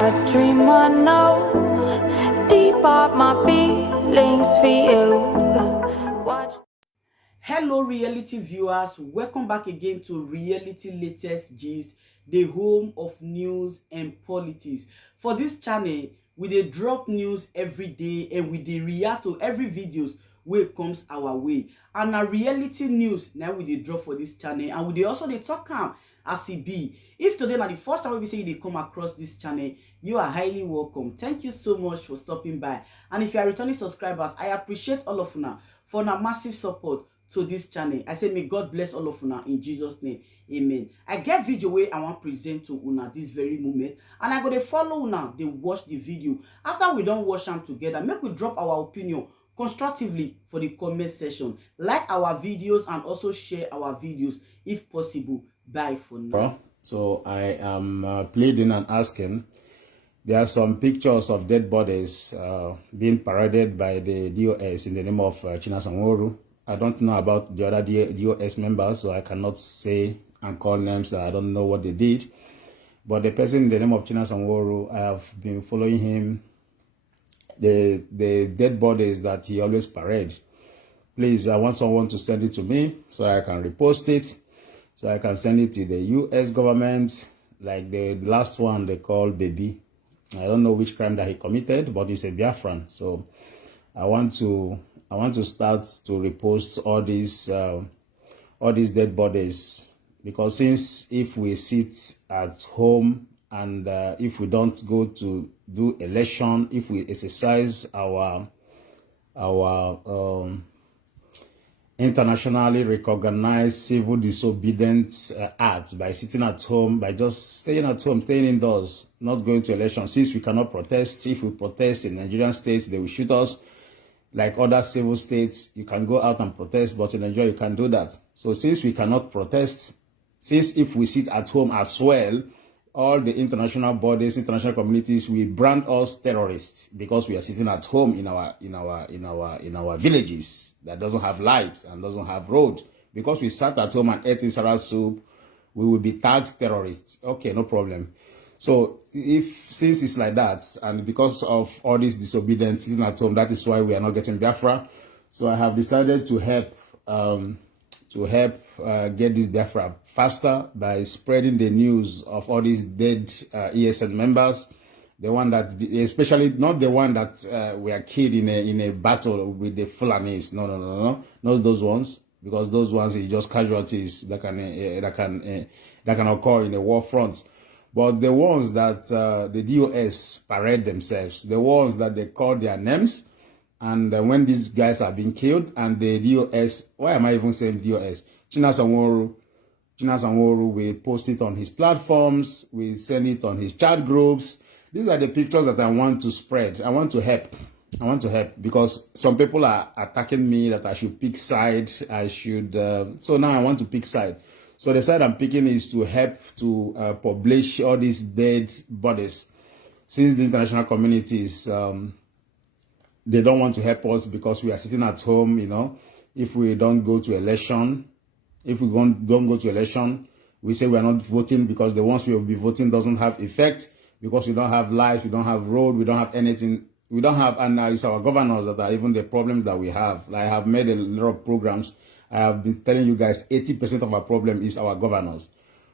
A dream I know, deep up my feelings for you. Watch. Hello reality viewers, welcome back again to Reality Latest Gist, the home of news and politics. For this channel, we dey drop news every day and we dey react to every videos wey comes our way. And na reality news now we dey drop for this channel, and we dey also dey talk am as e be. If today na the first time we say you dey come across this channel, you are highly welcome. Thank you so much for stopping by. And if you are returning subscribers, I appreciate all of una for una massive support to this channel. I say may God bless all of una in Jesus name, amen. I get video wey I want present to una this very moment, and I go dey follow una dey watch the video. After we don watch am together, make we drop our opinion constructively for the comment section. Like our videos and also share our videos if possible. Bye for now. So I am pleading and asking. There are some pictures of dead bodies being paraded by the DOS in the name of Chinasanworu. I don't know about the other DOS members, so I cannot say and call names that I don't know what they did. But the person in the name of Chinasanworu, I have been following him. The dead bodies that he always parades. Please, I want someone to send it to me so I can repost it, so I can send it to the US government, like the last one they called Baby. I don't know which crime that he committed, but he's a Biafran. So I want to start to repost all these dead bodies, because since if we sit at home and if we don't go to do election, if we exercise our internationally recognized civil disobedience act by sitting at home, by just staying at home, staying indoors, not going to election, since we cannot protest. If we protest in Nigerian states, they will shoot us. Like other civil states, you can go out and protest, but in Nigeria, you can't do that. So since we cannot protest, since if we sit at home as well, all the international bodies, international communities will brand us terrorists because we are sitting at home in our villages that doesn't have lights and doesn't have road. Because we sat at home and ate Isara soup, we will be tagged terrorists. Okay, no problem. So since it's like that, and because of all this disobedience sitting at home, that is why we are not getting Biafra. So I have decided to help get this Biafra faster by spreading the news of all these dead ESN members. The one that, especially not the one that were killed in a battle with the Fulanis. No, not those ones, because those ones are just casualties that can occur in a war front. But the ones that the DOS parade themselves, the ones that they call their names, and when these guys are being killed, and the DOS, why am I even saying DOS? Chinasanworu will post it on his platforms, will send it on his chat groups. These are the pictures that I want to spread. I want to help because some people are attacking me that I should pick side. So now I want to pick side. So the side I'm picking is to help to publish all these dead bodies. Since the international communities, they don't want to help us because we are sitting at home, you know. If we don't go to election, don't go to election, we say we are not voting because the ones we will be voting doesn't have effect, because we don't have life, we don't have road, we don't have anything. We don't have, and it's our governors that are even the problems that we have. Like I have made a lot of programs. I have been telling you guys 80% of our problem is our governors.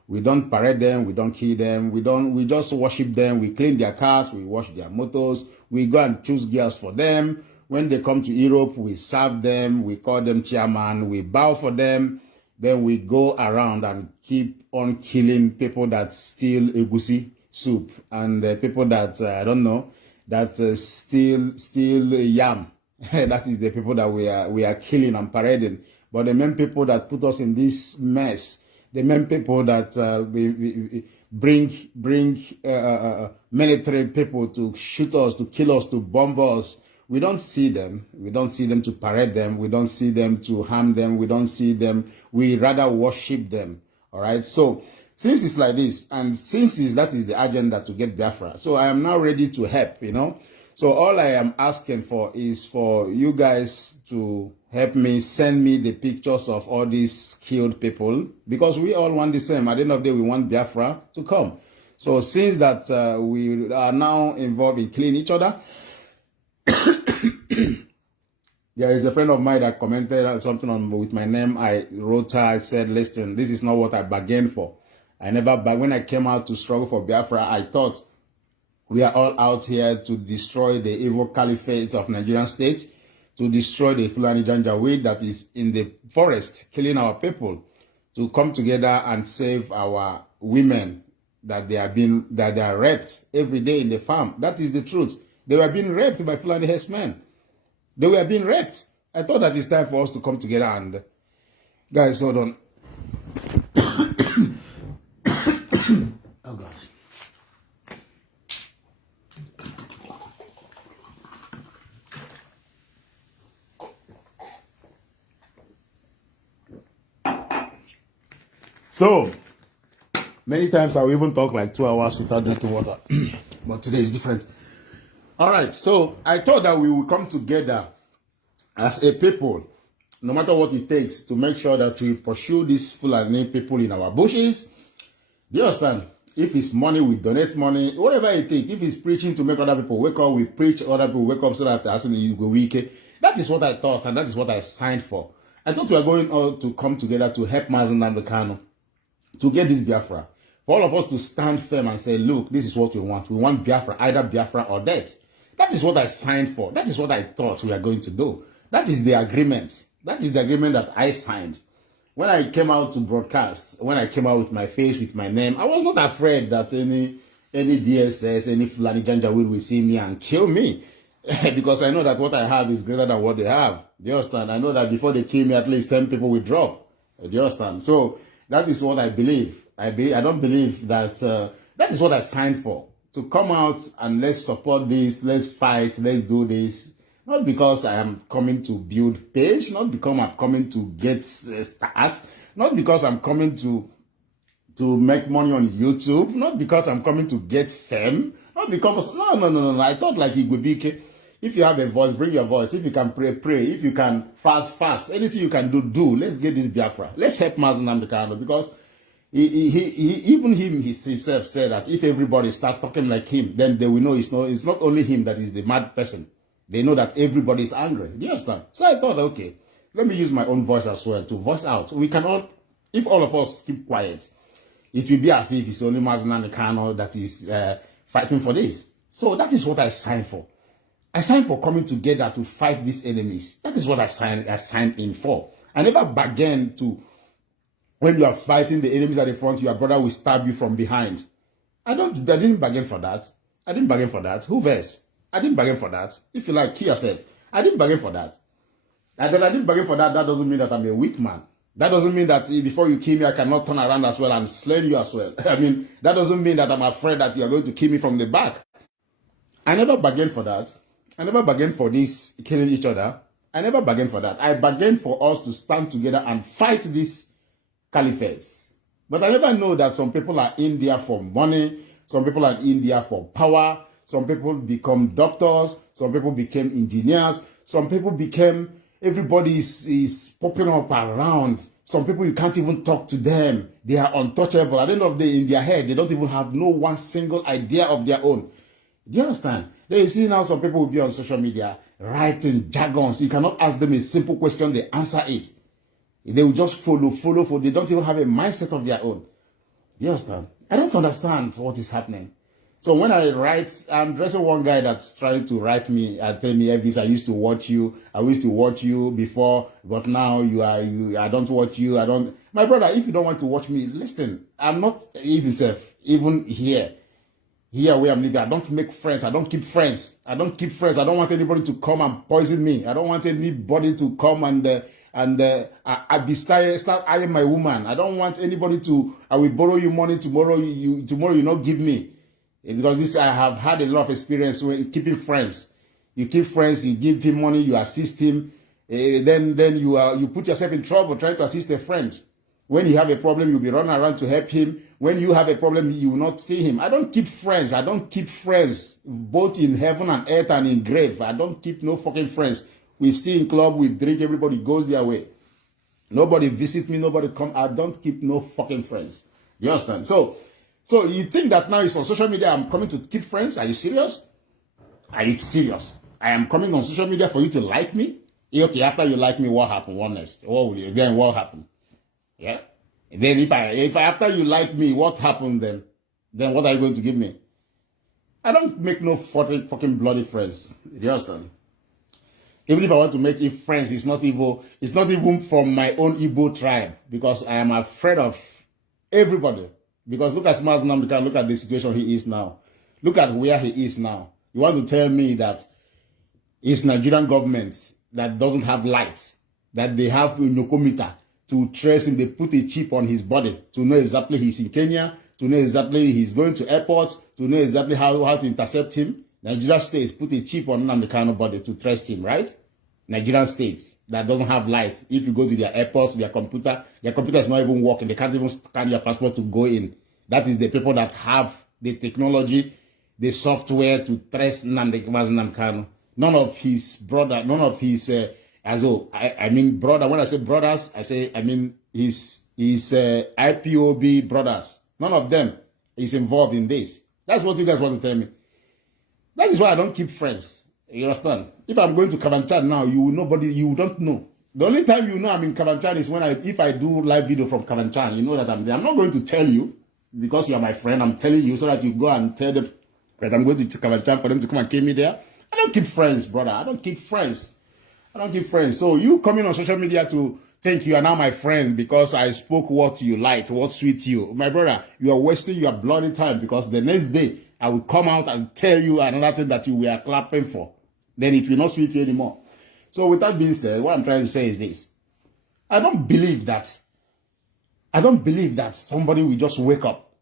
We don't parade them, we don't kill them, we just worship them, we clean their cars, we wash their motors, we go and choose girls for them. When they come to Europe, we serve them, we call them chairman, we bow for them, then we go around and keep on killing people that steal egusi soup, and people that, I don't know, that steal yam. That is the people that we are killing and parading. But the main people that put us in this mess, the main people that bring military people to shoot us, to kill us, to bomb us, we don't see them. We don't see them to parade them. We don't see them to harm them. We don't see them. We rather worship them. All right. So since it's like this, and since that is the agenda to get Biafra, so I am now ready to help, you know. So all I am asking for is for you guys to help me, send me the pictures of all these killed people, because we all want the same. At the end of the day, we want Biafra to come. So since that we are now involved in killing each other, there is a friend of mine that commented something on with my name. I wrote her, I said, listen, this is not what I bargained for. When I came out to struggle for Biafra, I thought we are all out here to destroy the evil caliphate of Nigerian state, to destroy the Fulani Janjaweed that is in the forest, killing our people, to come together and save our women that they are raped every day in the farm. That is the truth. They were being raped by Fulani herdsmen. They were being raped. I thought that it's time for us to come together and, guys, hold on. Oh gosh. So, many times I will even talk like 2 hours without drinking water. But today is different. All right, so I thought that we will come together as a people, no matter what it takes, to make sure that we pursue these Fulani people in our bushes. Do you understand? If it's money, we donate money, whatever it takes. If it's preaching to make other people wake up, we preach, other people wake up so that as you go weak. That is what I thought, and that is what I signed for. I thought we were going all to come together to help Nnamdi Kanu to get this Biafra. For all of us to stand firm and say, look, this is what we want. We want Biafra, either Biafra or death. That is what I signed for. That is what I thought we were going to do. That is the agreement. That is the agreement that I signed. When I came out to broadcast, when I came out with my face, with my name, I was not afraid that any DSS, any Fulani Janjaweed will see me and kill me. Because I know that what I have is greater than what they have. Do you understand? I know that before they kill me, at least 10 people will drop. Do you understand? So that is what I believe. I don't believe that that is what I signed for. To come out and let's support this, let's fight, let's do this. Not because I am coming to build page, not because I'm coming to get stars, not because I'm coming to make money on YouTube, not because I'm coming to get fame, not because, no. I thought like it would be, okay, if you have a voice, bring your voice. If you can pray, pray. If you can fast. Anything you can do. Let's get this Biafra. Let's help Nnamdi Kanu, because even him himself said that if everybody start talking like him, then they will know it's not only him that is the mad person. They know that everybody is angry. Do you understand? So I thought, okay, let me use my own voice as well to voice out. We cannot, if all of us keep quiet, it will be as if it's only Nnamdi Kanu that is fighting for this. So that is what I signed for. I signed for coming together to fight these enemies. That is what I signed in for. I never bargained to, when you are fighting the enemies at the front, your brother will stab you from behind. I didn't bargain for that. I didn't bargain for that. Who verse? I didn't bargain for that. If you like, kill yourself. I didn't bargain for that. I didn't bargain for that. That doesn't mean that I'm a weak man. That doesn't mean that before you kill me, I cannot turn around as well and slay you as well. I mean, that doesn't mean that I'm afraid that you are going to kill me from the back. I never bargained for that. I never bargained for this killing each other. I never bargained for that. I bargained for us to stand together and fight this caliphate. But I never know that some people are in there for money. Some people are in there for power. Some people become doctors. Some people became engineers. Some people became, everybody is popping up around. Some people, you can't even talk to them. They are untouchable. At the end of the day, in their head, they don't even have no one single idea of their own. Do you understand? Then you see now some people will be on social media writing jargons. You cannot ask them a simple question, they answer it. They will just follow. They don't even have a mindset of their own. Do you understand? I don't understand what is happening. So when I write, I'm dressing one guy that's trying to write me and tell me, Evis, I used to watch you. I used to watch you before, but now I don't watch you. My brother, if you don't want to watch me, listen, I'm not even here where I'm living. I don't make friends. I don't keep friends. I don't want anybody to come and poison me. I don't want anybody to come and start eyeing my woman. I don't want anybody to, I will borrow you money tomorrow, you not give me. Because I have had a lot of experience with keeping friends. You keep friends, you give him money, you assist him, then you put yourself in trouble trying to assist a friend. When you have a problem, you'll be running around to help him. When you have a problem, you will not see him. I don't keep friends. I don't keep friends, both in heaven and earth and in grave. I don't keep no fucking friends. We stay in club, we drink, everybody goes their way. Nobody visit me, nobody come. I don't keep no fucking friends. You understand? So, So you think that now it's on social media, I'm coming to keep friends? Are you serious? Are you serious? I am coming on social media for you to like me? Okay, after you like me, what happened? What next? What will you, then what happened? Yeah? And then if after you like me, what happened then? Then what are you going to give me? I don't make no fucking bloody friends. You understand? Even if I want to make friends, it's not even from my own Igbo tribe, because I am afraid of everybody. Because look at Nnamdi, look at the situation he is now. Look at where he is now. You want to tell me that it's Nigerian government that doesn't have lights, that they have Nokometer to trace him, they put a chip on his body to know exactly he's in Kenya, to know exactly he's going to airport, to know exactly how to intercept him. Nigeria state put a chip on Nnamdi body to trace him, right? Nigerian states that doesn't have light. If you go to their airports, their computer is not even working. They can't even scan your passport to go in. That is the people that have the technology, the software to trace Nnamdi. None of his brother, none of his, I mean brother, when I say brothers, I mean his IPOB brothers. None of them is involved in this. That's what you guys want to tell me. That is why I don't keep friends. You understand? If I'm going to Kavanchan now, you don't know. The only time you know I'm in Kavanchan is if I do live video from Kavanchan, you know that I'm there. I'm not going to tell you because you're my friend. I'm telling you so that you go and tell them that I'm going to Kavanchan for them to come and kill me there. I don't keep friends, brother. I don't keep friends. So you coming on social media to think you are now my friend because I spoke what you like, what suits you. My brother, you are wasting your bloody time, because the next day I will come out and tell you another thing that you were clapping for. Then it will not suit you anymore. So with that being said, what I'm trying to say is this. I don't believe that somebody will just wake up.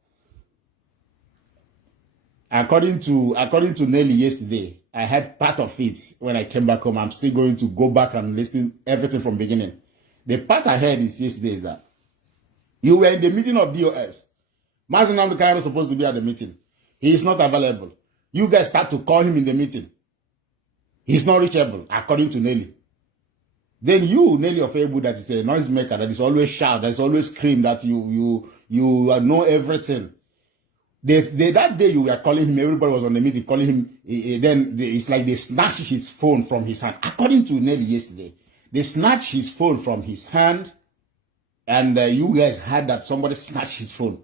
According to Nelly yesterday, I had part of it when I came back home. I'm still going to go back and listen everything from beginning. The part I heard is yesterday is that you were in the meeting of DOS. Nnamdi was supposed to be at the meeting. He is not available. You guys start to call him in the meeting. He's not reachable, according to Nelly. Then you, Nelly of Ebu, that is a noisemaker, that is always shout, that is always scream, that you know everything. That day you were calling him, everybody was on the meeting calling him, then it's like they snatched his phone from his hand. According to Nelly yesterday, they snatched his phone from his hand, and you guys heard that somebody snatched his phone.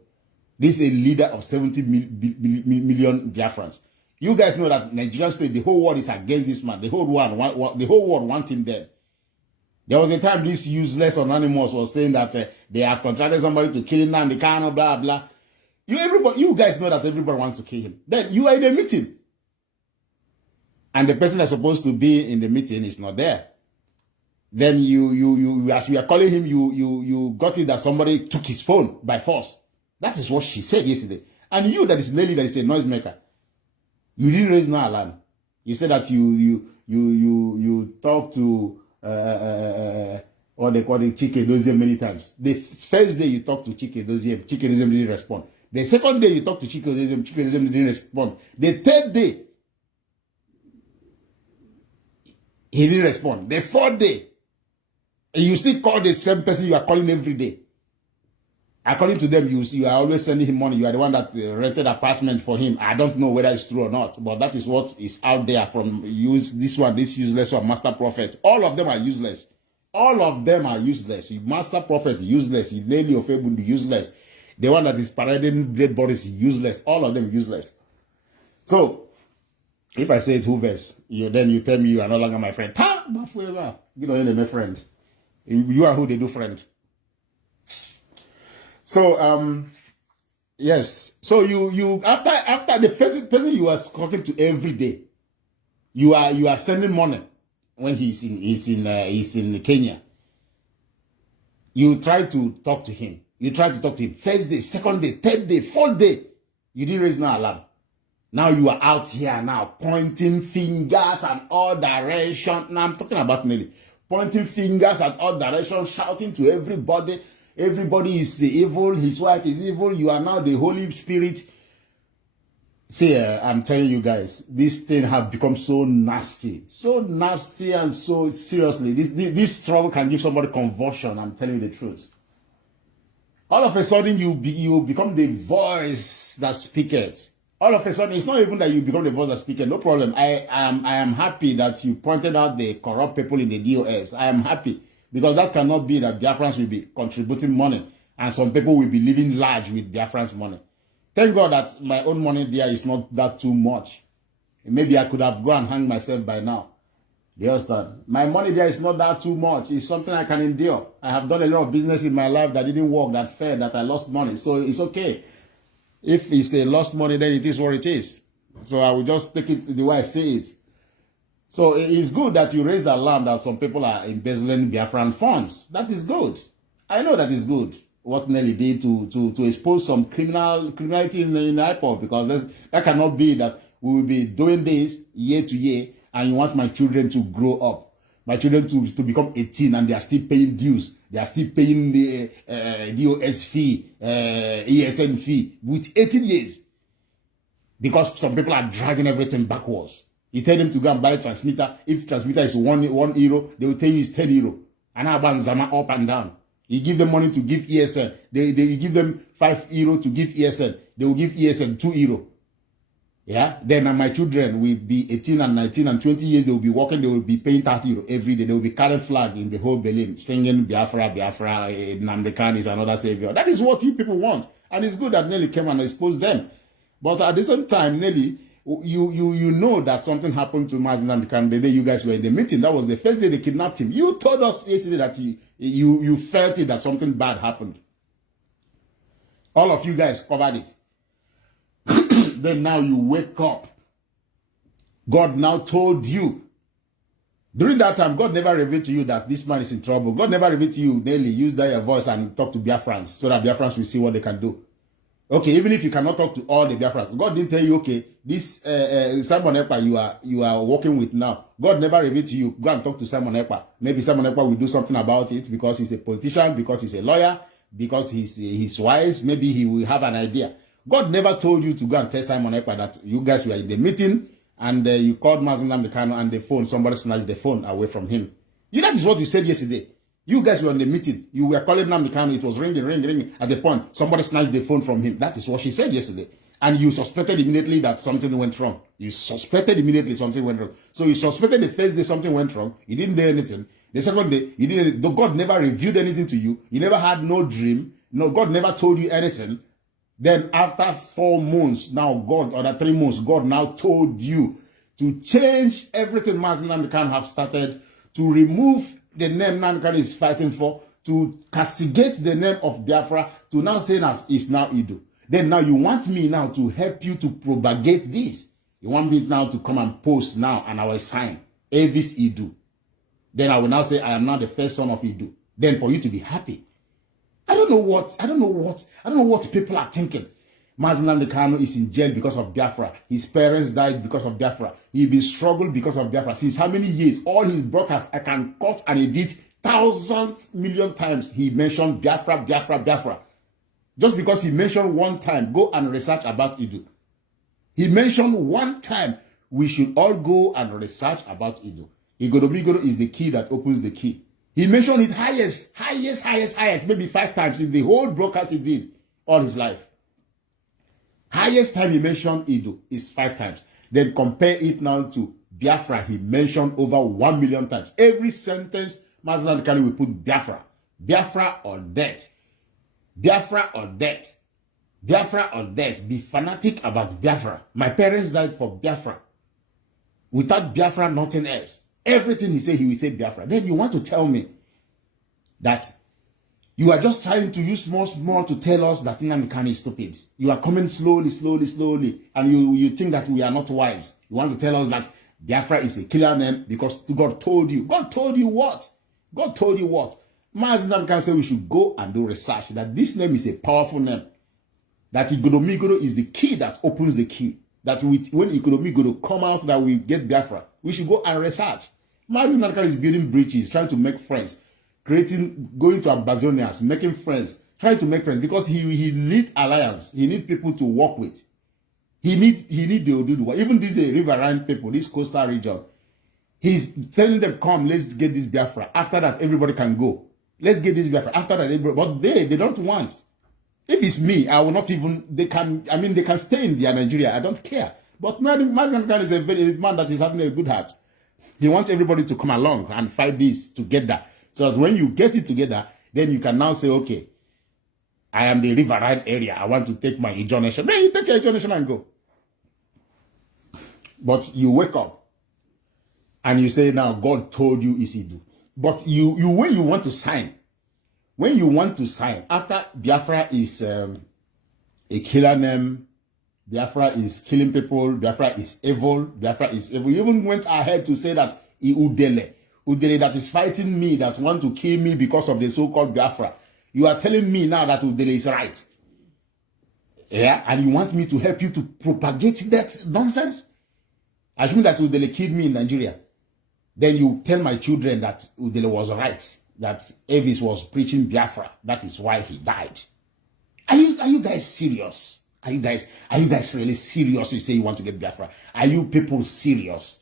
This is a leader of 70 million Biafrans. You guys know that Nigerian state, the whole world is against this man. The whole world want him dead. There was a time this useless anonymous was saying that they have contracted somebody to kill Nnamdi Kanu, blah blah. You guys know that everybody wants to kill him. Then you are in a meeting, and the person that's supposed to be in the meeting is not there. Then you as we are calling him, you got it that somebody took his phone by force. That is what she said yesterday. And you, that is Nelly, that is a noisemaker, you didn't raise no alarm. You said that you talked to what they call it, Chike Doziem many times. The first day you talked to Chike Doziem didn't respond. The second day you talked to Chike Doziem didn't respond. The third day, he didn't respond. The fourth day, and you still call the same person you are calling every day. According to them, you are always sending him money. You are the one that rented apartment for him. I don't know whether it's true or not, but that is what is out there from this useless one, Master Prophet. All of them are useless. All of them are useless. Master Prophet, useless. Nelly of Ebu, useless. The one that is parading dead bodies, useless. All of them useless. So, if I say it Hoovers, then you tell me you are no longer my friend. Ha! You know, you're my friend. You are who they do friend. So, yes. So you after the first person you are talking to every day, you are sending money when he's in Kenya. You try to talk to him. First day, second day, third day, fourth day. You didn't raise no alarm. Now you are out here now pointing fingers at all directions. Now I'm talking about Nelly. Pointing fingers at all directions, shouting to everybody. Everybody is evil. His wife is evil. You are now the Holy Spirit. See, I'm telling you guys, this thing have become so nasty, and so seriously. This struggle can give somebody convulsion. I'm telling you the truth. All of a sudden, you become the voice that speaketh. All of a sudden, it's not even that you become the voice that speaketh. No problem. I am happy that you pointed out the corrupt people in the DOS. I am happy because that cannot be that Biafrans will be contributing money and some people will be living large with Biafrans money. Thank God that my own money there is not that too much. Maybe I could have gone and hang myself by now. You understand? My money there is not that too much. It's something I can endure. I have done a lot of business in my life that didn't work, that failed, that I lost money. So it's okay. If it's a lost money, then it is what it is. So I will just take it the way I say it. So it's good that you raise the alarm that some people are embezzling Biafran funds. That is good. I know that is good. What Nelly did to expose some criminality in IPOB, because that cannot be that we will be doing this year to year and you want my children to grow up, my children to become 18 and they are still paying dues, they are still paying the DOS fee, ESN fee with 18 years. Because some people are dragging everything backwards. You tell them to go and buy a transmitter. If transmitter is one euro, they will tell you it's 10 euro. And how about Zama up and down? You give them money to give ESN. They give them 5 euro to give ESN. They will give ESN 2 euro. Yeah, then my children will be 18 and 19 and 20 years. They will be working. They will be paying 30 euro every day. They will be carrying flag in the whole Berlin, singing Biafra, Biafra, Nnamdi is another savior. That is what you people want, and it's good that Nelly came and exposed them. But at the same time, Nelly, you know that something happened to Nnamdi the day you guys were in the meeting. That was the first day they kidnapped him. You told us yesterday that you felt it, that something bad happened. All of you guys covered it. Then now you wake up. God now told you. During that time, God never revealed to you that this man is in trouble. God never revealed to you, Nelly, use that your voice and talk to Biafrans so that Biafrans will see what they can do. Okay, even if you cannot talk to all the Biafrans, God didn't tell you, okay, this Simon Ekpa you are working with now. God never revealed to you, go and talk to Simon Ekpa. Maybe Simon Ekpa will do something about it because he's a politician, because he's a lawyer, because he's wise. Maybe he will have an idea. God never told you to go and tell Simon Ekpa that you guys were in the meeting and you called Nnamdi Kanu and the phone, somebody snatched the phone away from him. That is what you said yesterday. You guys were in the meeting. You were calling Nnamdi Kanu. It was ringing. At the point, somebody snatched the phone from him. That is what she said yesterday. And you suspected immediately that something went wrong. You suspected immediately something went wrong. So you suspected the first day something went wrong. You didn't do anything. The second day, you didn't. God never revealed anything to you. You never had no dream. No, God never told you anything. Then after 4 months, now God, or 3 months, God now told you to change everything Nnamdi Kanu have started, to remove the name Nnamdi Kanu is fighting for, to castigate the name of Biafra, to now say that it's now Ido. Then now you want me now to help you to propagate this. You want me now to come and post now and I will sign Evis Ido. Then I will now say I am now the first son of Ido. Then for you to be happy. I don't know what people are thinking. Nnamdi Kanu is in jail because of Biafra. His parents died because of Biafra. He's been struggling because of Biafra. Since how many years? All his broadcasts, I can cut and edit thousands, million times. He mentioned Biafra, Biafra, Biafra. Just because he mentioned one time, go and research about Ido. He mentioned one time, we should all go and research about Ido. Igodomigoro is the key that opens the key. He mentioned it highest, maybe 5 times in the whole broadcast he did all his life. Highest time he mentioned Ido is 5 times. Then compare it now to Biafra. He mentioned over 1 million times. Every sentence, Nnamdi Kanu will put Biafra. Biafra or death. Biafra or death. Biafra or death. Be fanatic about Biafra. My parents died for Biafra. Without Biafra, nothing else. Everything he said, he will say Biafra. Then you want to tell me that you are just trying to use small to tell us that Nnamdi Kanu is stupid. You are coming slowly. And you think that we are not wise. You want to tell us that Biafra is a killer name because God told you. God told you what? God told you what? Nnamdi Kanu said we should go and do research. That this name is a powerful name. That Igodomigoro is the key that opens the key. That when Igodomigoro come out that we get Biafra, we should go and research. Nnamdi Kanu is building bridges, trying to make friends. Going to Ambazonians, making friends, trying to make friends, because he need alliance. He need people to work with. He need the Oduduwa. Even these riverine people, this coastal region, he's telling them, come, let's get this Biafra. After that, everybody can go. Let's get this Biafra. After that, but they don't want. If it's me, I will not even, they can stay in their Nigeria. I don't care. But Mazi Kanu is a man that is having a good heart. He wants everybody to come along and fight this together. So that when you get it together, then you can now say, okay, I am the riverine area. I want to take my Ijaw nation. Then you take your Ijaw nation and go. But you wake up and you say, now God told you Isidu. But when you want to sign, after Biafra is a killer name, Biafra is killing people, Biafra is evil, You even went ahead to say that Udele that is fighting me, that want to kill me because of the so-called Biafra. You are telling me now that Udele is right. Yeah, and you want me to help you to propagate that nonsense? Assuming that Udele killed me in Nigeria. Then you tell my children that Udele was right, that Evis was preaching Biafra. That is why he died. Are you guys serious? Are you guys really serious? You say you want to get Biafra. Are you people serious?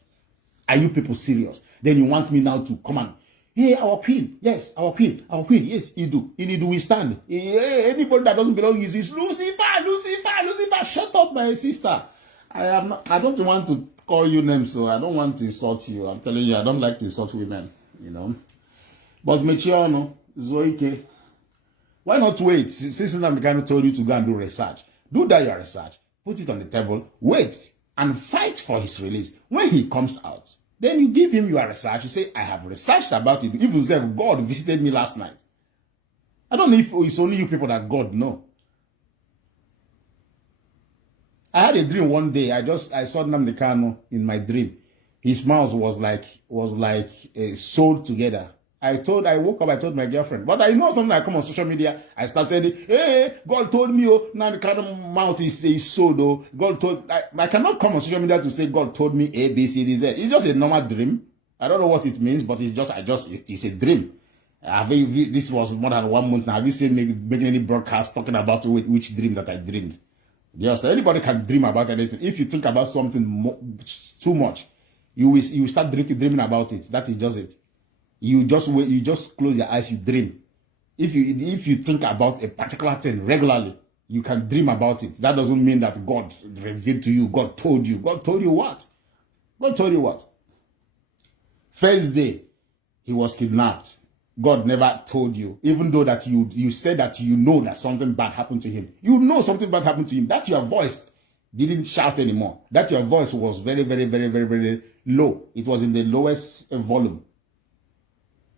Then you want me now to come and, hey, our queen, yes, our queen, yes, Idu, we stand. Anybody that doesn't belong is Lucifer, shut up, my sister. I don't want to call you names, so I don't want to insult you. I'm telling you, I don't like to insult women, you know. But Mechiano, Zoike, why not wait? Since Nnamdi told you to go and do research, do that your research, put it on the table, wait, and fight for his release. When he comes out, then you give him your research. You say, I have researched about it. If you say, God visited me last night. I don't know if it's only you people that God know. I had a dream one day. I saw Nnamdi Kanu in my dream. His mouth was like sewed together. I woke up, I told my girlfriend. But it's not something I come on social media. I start saying, hey, God told me, oh, Nnamdi Kanu mouth is sewed, oh. God told, I cannot come on social media to say God told me A, B, C, D, Z. It's just a normal dream. I don't know what it means, but it's a dream. This was more than 1 month now. Have you seen me making any broadcast talking about which dream that I dreamed? Yes, anybody can dream about anything. If you think about something too much, you start dreaming about it. That is just it. You just close your eyes, you dream. If you think about a particular thing regularly, you can dream about it. That doesn't mean that God revealed to you. God told you. God told you what? God told you what? First day, he was kidnapped. God never told you, even though that you said that you know that something bad happened to him. You know something bad happened to him. That your voice didn't shout anymore. That your voice was very, very, very, very, very low. It was in the lowest volume.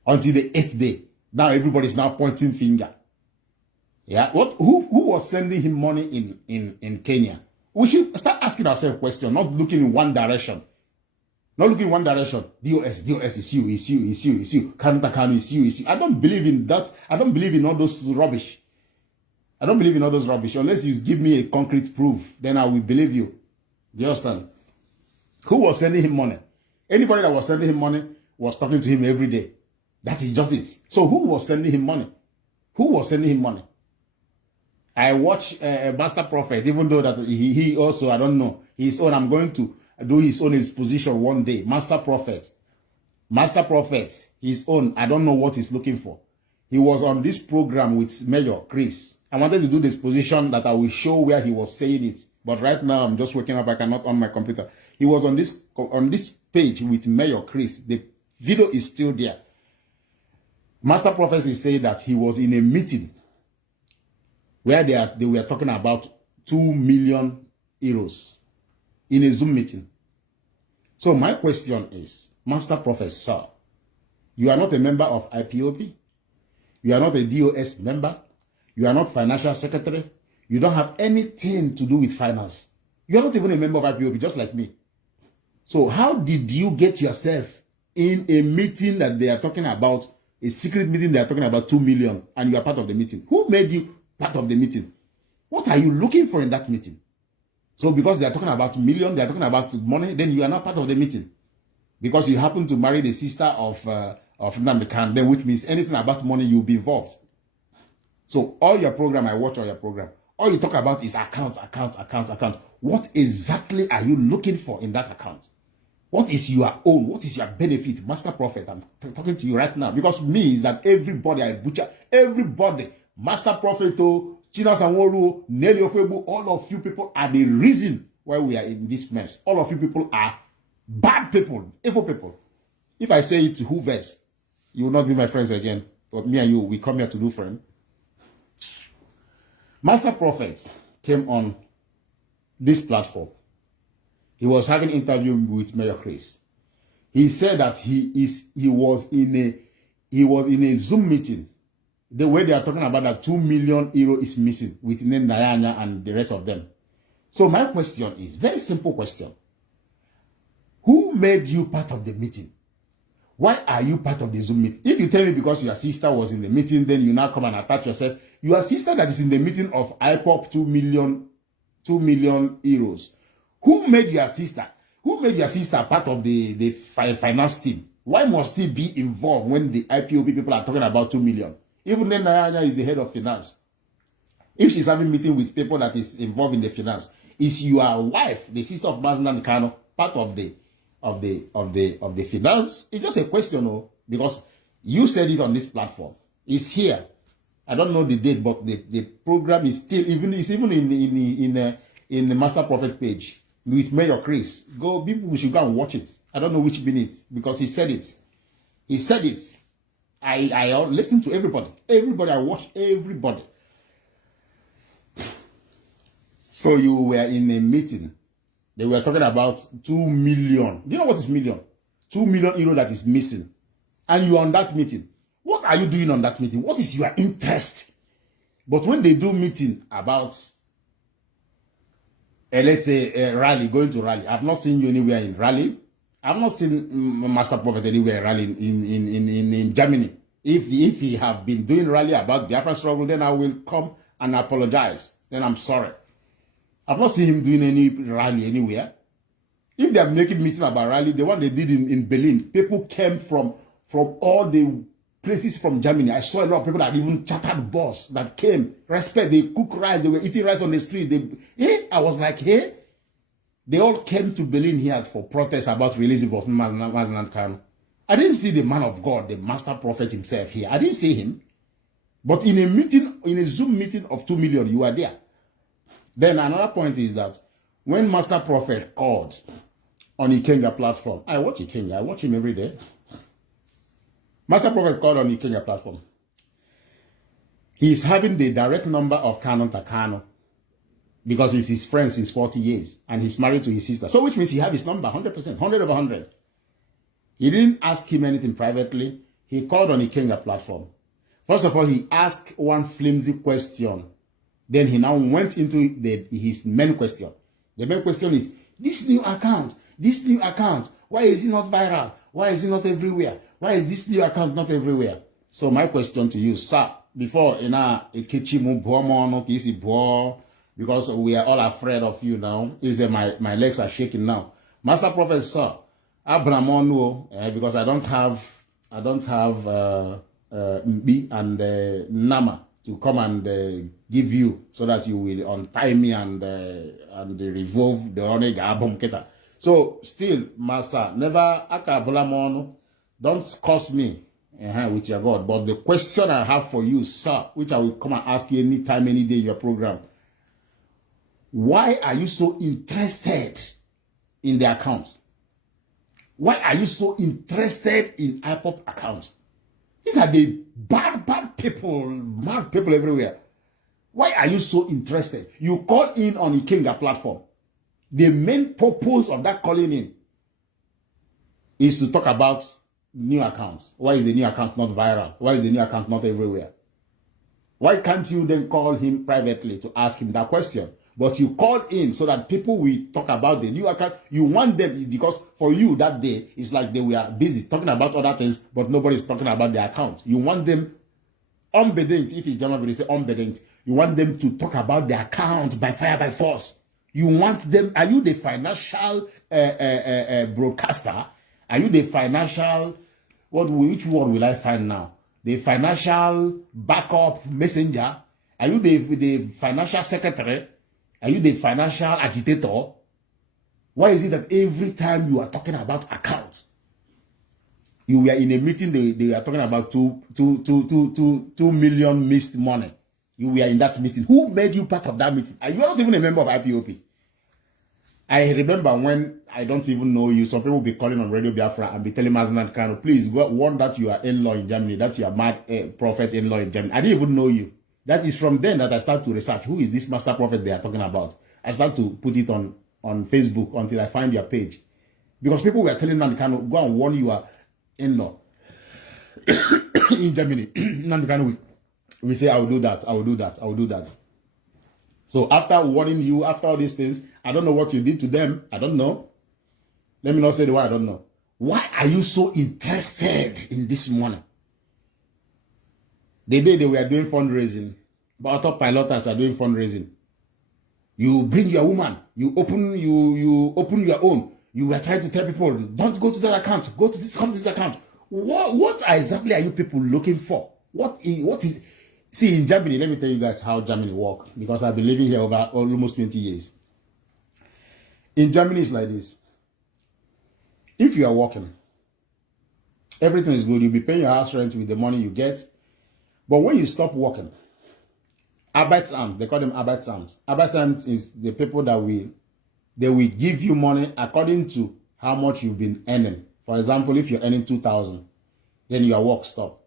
Until the 8th day. Now everybody's now pointing finger. Yeah. Who was sending him money in Kenya? We should start asking ourselves questions, not looking in one direction. Not looking in one direction. DOS is you. Kanu is you. I don't believe in that. I don't believe in all those rubbish. Unless you give me a concrete proof, then I will believe you. Do you understand? Who was sending him money? Anybody that was sending him money was talking to him every day. That is just it. So who was sending him money? I watch Master Prophet, even though that he also, I don't know, his own, I'm going to do his own exposition one day. Master Prophet, his own, I don't know what he's looking for. He was on this program with Mayor Chris. I wanted to do the exposition that I will show where he was saying it. But right now, I'm just waking up. I cannot on my computer. He was on this page with Mayor Chris. The video is still there. Master Prophet is saying that he was in a meeting where they were talking about 2 million euros in a Zoom meeting. So my question is, Master Prophet, sir, you are not a member of IPOB. You are not a DOS member. You are not financial secretary. You don't have anything to do with finance. You are not even a member of IPOB, just like me. So how did you get yourself in a meeting that they are talking about, a secret meeting they are talking about 2 million, and you are part of the meeting? Who made you part of the meeting? What are you looking for in that meeting? So because they are talking about million, they are talking about money, then you are not part of the meeting. Because you happen to marry the sister of Nnamdi Kanu, then which means anything about money, you'll be involved. So all your program, I watch all your program. All you talk about is account. What exactly are you looking for in that account? What is your own? What is your benefit? Master Prophet, I'm talking to you right now. Because me is that everybody, I butcher, everybody, Master Prophet, China Sanworu, Nelly Ofebu, all of you people are the reason why we are in this mess. All of you people are bad people, evil people. If I say it to whoever's, you will not be my friends again. But me and you, we come here to do friends. Master Prophet came on this platform. He was having an interview with Mayor Chris. He said that he was in a Zoom meeting. The way they are talking about that 2 million euro is missing with Nnamdi and the rest of them. So my question is, very simple question. Who made you part of the meeting? Why are you part of the Zoom meeting? If you tell me because your sister was in the meeting, then you now come and attach yourself. Your sister that is in the meeting of IPOP 2 million euros. Who made your sister? Who made your sister part of the finance team? Why must he be involved when the IPOP people are talking about 2 million? Even then, Nayanya is the head of finance. If she's having meeting with people that is involved in the finance, is your wife, the sister of Nnamdi Kanu, part of the finance? It's just a question, because you said it on this platform. It's here. I don't know the date, but the program is still even in the Master Prophet page with Mayor Chris. Go, people should go and watch it. I don't know which minute, because he said it. He said it. I listen to everybody. Everybody, I watch everybody. So you were in a meeting. They were talking about 2 million. Do you know what is million? 2 million euro that is missing. And you are on that meeting. What are you doing on that meeting? What is your interest? But when they do meeting about, let's say, a rally, going to rally. I've not seen you anywhere in rally. I've not seen Master Prophet anywhere rally in Germany. If he have been doing rally about Biafran struggle, then I will come and apologize. Then I'm sorry. I've not seen him doing any rally anywhere. If they are making meeting about rally, the one they did in Berlin, people came from all the places from Germany. I saw a lot of people that even chartered bus that came. Respect, they cook rice, they were eating rice on the street. I was like, hey. They all came to Berlin here for protests about releasing Nnamdi Kanu. I didn't see the man of God, the Master Prophet himself here. I didn't see him. But in a meeting, in a Zoom meeting of 2 million, you are there. Then another point is that when Master Prophet called on Ikenga platform, I watch Ikenga, I watch him every day. Master Prophet called on Ikenga platform. He's having the direct number of Kanu Takano because he's his friend since 40 years and he's married to his sister. So which means he have his number 100%, 100 over 100. He didn't ask him anything privately. He called on Ikenga platform. First of all, he asked one flimsy question. Then he now went into his main question. The main question is, this new account, why is it not viral? Why is it not everywhere? Why is this new account not everywhere? So my question to you, sir, before because we are all afraid of you now, is that my legs are shaking now. Master Prophet, sir, because I don't have Mbi and Nama to come and give you so that you will untie me and revolve the onega album keta. So still, Massa, never akabulamono. Don't curse me with your God. But the question I have for you, sir, which I will come and ask you anytime, any day in your program. Why are you so interested in the account? Why are you so interested in IPOP account? These are the bad people everywhere. Why are you so interested? You call in on Ikenga platform. The main purpose of that calling in is to talk about new accounts. Why is the new account not viral? Why is the new account not everywhere? Why can't you then call him privately to ask him that question? But you call in so that people will talk about the new account. You want them, because for you that day, it's like they were busy talking about other things, but nobody's talking about the account. You want them unbedingt, if it's German, they say unbedingt. You want them to talk about the account by fire, by force. You want them, are you the financial broadcaster? Are you the financial, which word will I find now? The financial backup messenger? Are you the financial secretary? Are you the financial agitator? Why is it that every time you are talking about accounts, you were in a meeting, they are talking about 2 million missed money. You were in that meeting. Who made you part of that meeting? And you are not even a member of IPOP. I remember when I don't even know you, some people will be calling on Radio Biafra and be telling Nnamdi Kanu, please warn that you are in-law in Germany, that you are mad prophet in-law in Germany. I didn't even know you. That is from then that I start to research who is this master prophet they are talking about. I start to put it on Facebook until I find your page. Because people were telling Nnamdi Kanu, go and warn your in-law in Germany. Nnamdi Kanu we say, I will do that, I will do that, I will do that. So after warning you, after all these things, I don't know what you did to them. I don't know. Let me not say the one I don't know. Why are you so interested in this money? The day they were doing fundraising, but Autopiloters are doing fundraising. You bring your woman, you open your own. You were trying to tell people, don't go to that account, go to this, come to this account. What exactly are you people looking for? What is see, in Germany, let me tell you guys how Germany works, because I've been living here over almost 20 years. In Germany, it's like this. If you are working, everything is good. You'll be paying your house rent with the money you get. But when you stop working, Arbeitsamt, they call them Arbeitsamt. Arbeitsamt is the people that they will give you money according to how much you've been earning. For example, if you're earning 2,000, then your work stop.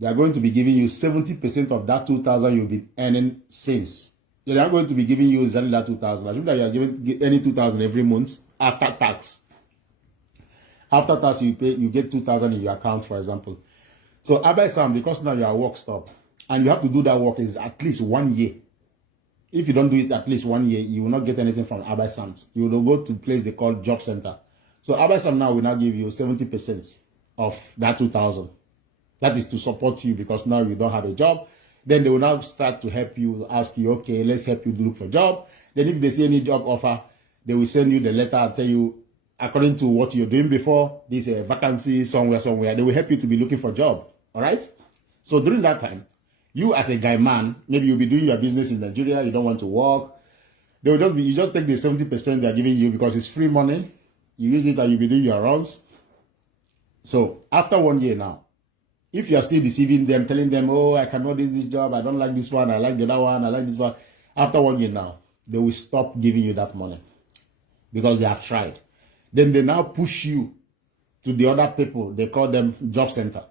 They are going to be giving you 70% of that 2,000 you've been earning since. They are not going to be giving you exactly that 2,000. I think that you are earning 2,000 every month after tax. After tax, you get 2,000 in your account, for example. So Arbeitsamt, because now your work stop, and you have to do that work is at least 1 year. If you don't do it at least 1 year, you will not get anything from Arbeitsamt. You will go to a place they call Job Center. So Arbeitsamt now will now give you 70% of that 2,000. That is to support you because now you don't have a job. Then they will now start to help you, ask you, okay, let's help you look for a job. Then if they see any job offer, they will send you the letter and tell you, according to what you're doing before, this is a vacancy somewhere. They will help you to be looking for a job. All right? So during that time, you as a guy man, maybe you'll be doing your business in Nigeria, you don't want to work. They will you just take the 70% they're giving you because it's free money. You use it and you'll be doing your runs. So after 1 year now, if you are still deceiving them, telling them, oh, I cannot do this job, I don't like this one, I like the other one, I like this one. After 1 year now, they will stop giving you that money because they have tried. Then they now push you to the other people. They call them Job Center.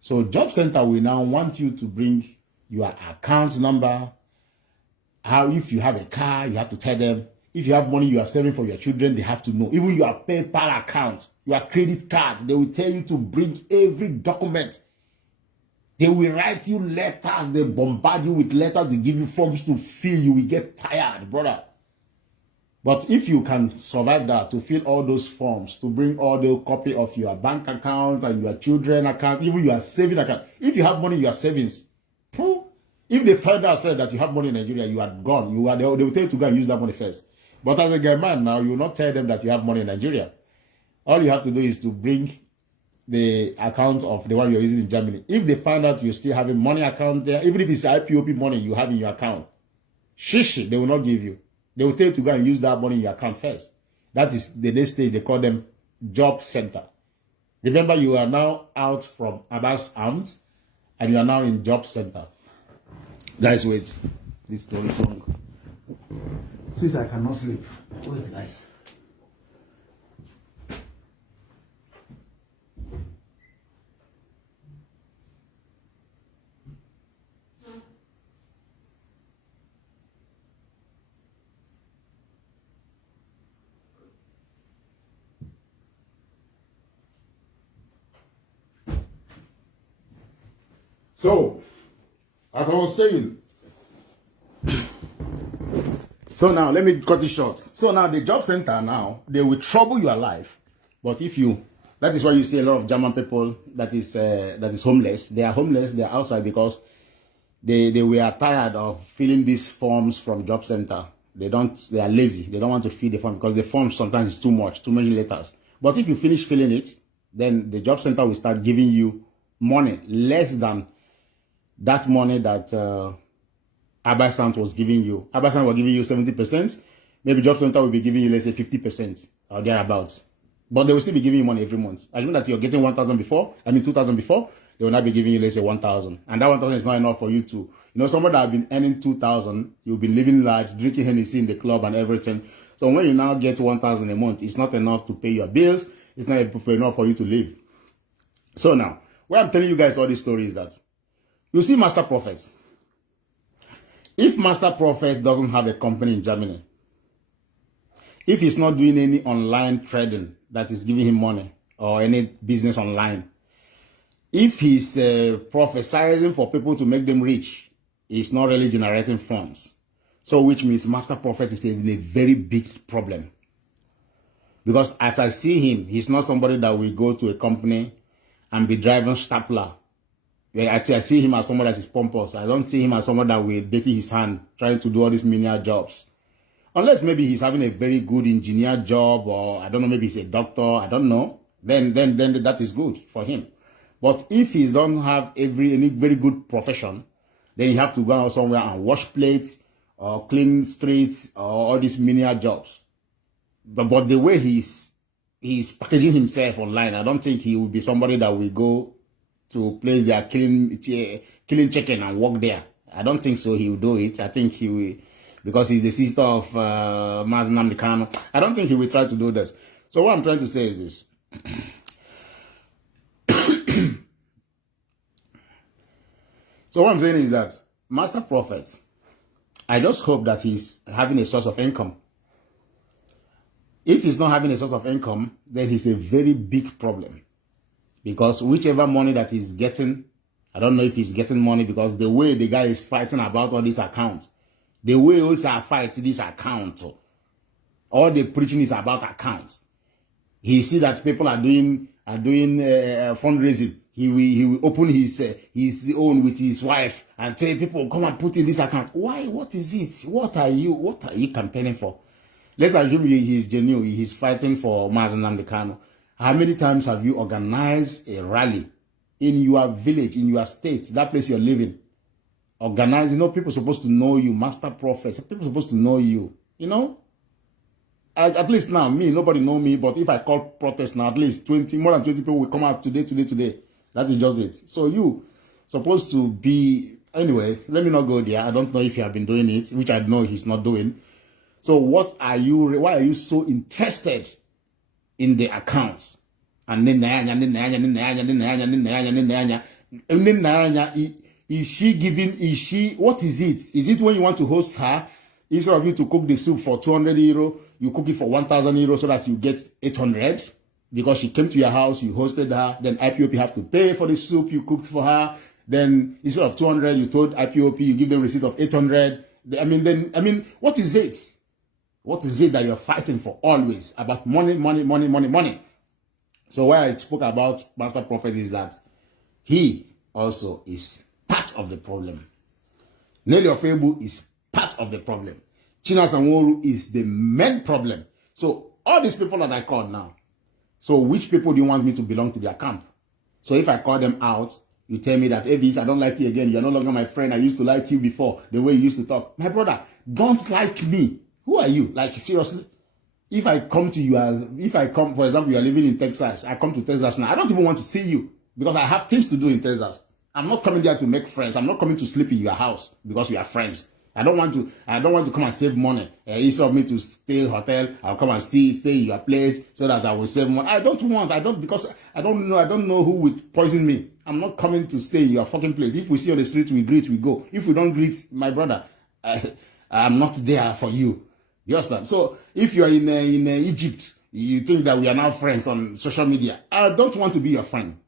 So Job Center will now want you to bring your account number. If you have a car, you have to tell them. If you have money you are saving for your children, they have to know. Even your PayPal account, your credit card, they will tell you to bring every document. They will write you letters. They bombard you with letters. They give you forms to fill. You will get tired, brother. But if you can survive that, to fill all those forms, to bring all the copy of your bank account and your children account, even your saving account. If you have money in your savings, if they find out that you have money in Nigeria, you are gone. They will tell you to go and use that money first. But as a guy man now, you will not tell them that you have money in Nigeria. All you have to do is to bring the account of the one you're using in Germany. If they find out you still have a money account there, even if it's IPOP money you have in your account, shishi, they will not give you. They will tell you to go and use that money in your account first. That is the next stage. They call them Job Center. Remember, you are now out from Arbeitsamt and you are now in Job Center. Guys, wait. This story is long. Since I cannot sleep. Wait, guys. So, as I was saying, so now let me cut it short. So now the Job Center now, they will trouble your life. But if you, that is why you see a lot of German people that is homeless. They are homeless, they are outside because they were tired of filling these forms from Job Center. They are lazy. They don't want to fill the form because the form sometimes is too many letters. But if you finish filling it, then the Job Center will start giving you money less than that money that Arbeitsamt was giving you. Arbeitsamt was giving you 70%. Maybe Job Center will be giving you, let's say, 50% or thereabouts. But they will still be giving you money every month. I mean that you're getting 1,000 before, 2,000 before, they will not be giving you, let's say, 1,000. And that 1,000 is not enough for you to You know, somebody that have been earning 2,000, you'll be living large, drinking Hennessy in the club and everything. So when you now get 1,000 a month, it's not enough to pay your bills. It's not enough for you to live. So now, why I'm telling you guys all these stories is that you see Master Prophet. If Master Prophet doesn't have a company in Germany, if he's not doing any online trading that is giving him money or any business online, if he's prophesizing for people to make them rich, he's not really generating funds. So which means Master Prophet is in a very big problem. Because as I see him, he's not somebody that will go to a company and be driving Stapler. I see him as someone that is pompous. I don't see him as someone that will dirty his hand trying to do all these menial jobs. Unless maybe he's having a very good engineer job, or I don't know, maybe he's a doctor, I don't know. Then that is good for him. But if he don't have any very good profession, then you have to go out somewhere and wash plates or clean streets or all these menial jobs. But the way he's packaging himself online, I don't think he will be somebody that will go to a place they are killing chicken and work there. I don't think so. He will do it. I think he will, because he's the sister of Nnamdi Kanu. I don't think he will try to do this. So what I'm trying to say is this. So what I'm saying is that Master Prophet, I just hope that he's having a source of income. If he's not having a source of income, then he's a very big problem. Because whichever money that he's getting, I don't know if he's getting money, because the way the guy is fighting about all these accounts, the way also fight this account, all the preaching is about accounts. He see that people are doing fundraising. He will open his own with his wife and tell people, come and put in this account. Why? What is it? What are you campaigning for? Let's assume he is genuine. He's fighting for Nnamdi Kanu. How many times have you organized a rally in your village, in your state, that place you're living? Organize, people supposed to know you, Master Prophet. People supposed to know you, At least now, nobody know me, but if I call protest now, at least more than 20 people will come out today. That is just it. So you supposed to be, anyway, let me not go there. I don't know if you have been doing it, which I know he's not doing. So why are you so interested in the accounts? And then what is it? Is it when you want to host her, instead of you to cook the soup for 200 euro, you cook it for 1,000 euro so that you get 800? Because she came to your house, you hosted her, then IPOP have to pay for the soup you cooked for her. Then instead of 200, you told IPOP, you give them receipt of 800. What is it? What is it that you're fighting for always? About money. So why I spoke about Master Prophet is that he also is part of the problem. Nelly Ofebu is part of the problem. China Sanworu is the main problem. So all these people that I called now, so which people do you want me to belong to their camp? So if I call them out, you tell me that, Evis, I don't like you again. You're no longer my friend. I used to like you before, the way you used to talk. My brother, don't like me. Who are you? Like, seriously? If I come to you, for example, you are living in Texas, I come to Texas now, I don't even want to see you because I have things to do in Texas. I'm not coming there to make friends. I'm not coming to sleep in your house because we are friends. I don't want to come and save money. Instead of me to stay in hotel, I'll come and stay in your place so that I will save money. Because I don't know who would poison me. I'm not coming to stay in your fucking place. If we see on the street, we greet, we go. If we don't greet, my brother, I'm not there for you. You understand? So if you are in Egypt, you think that we are now friends on social media. I don't want to be your friend.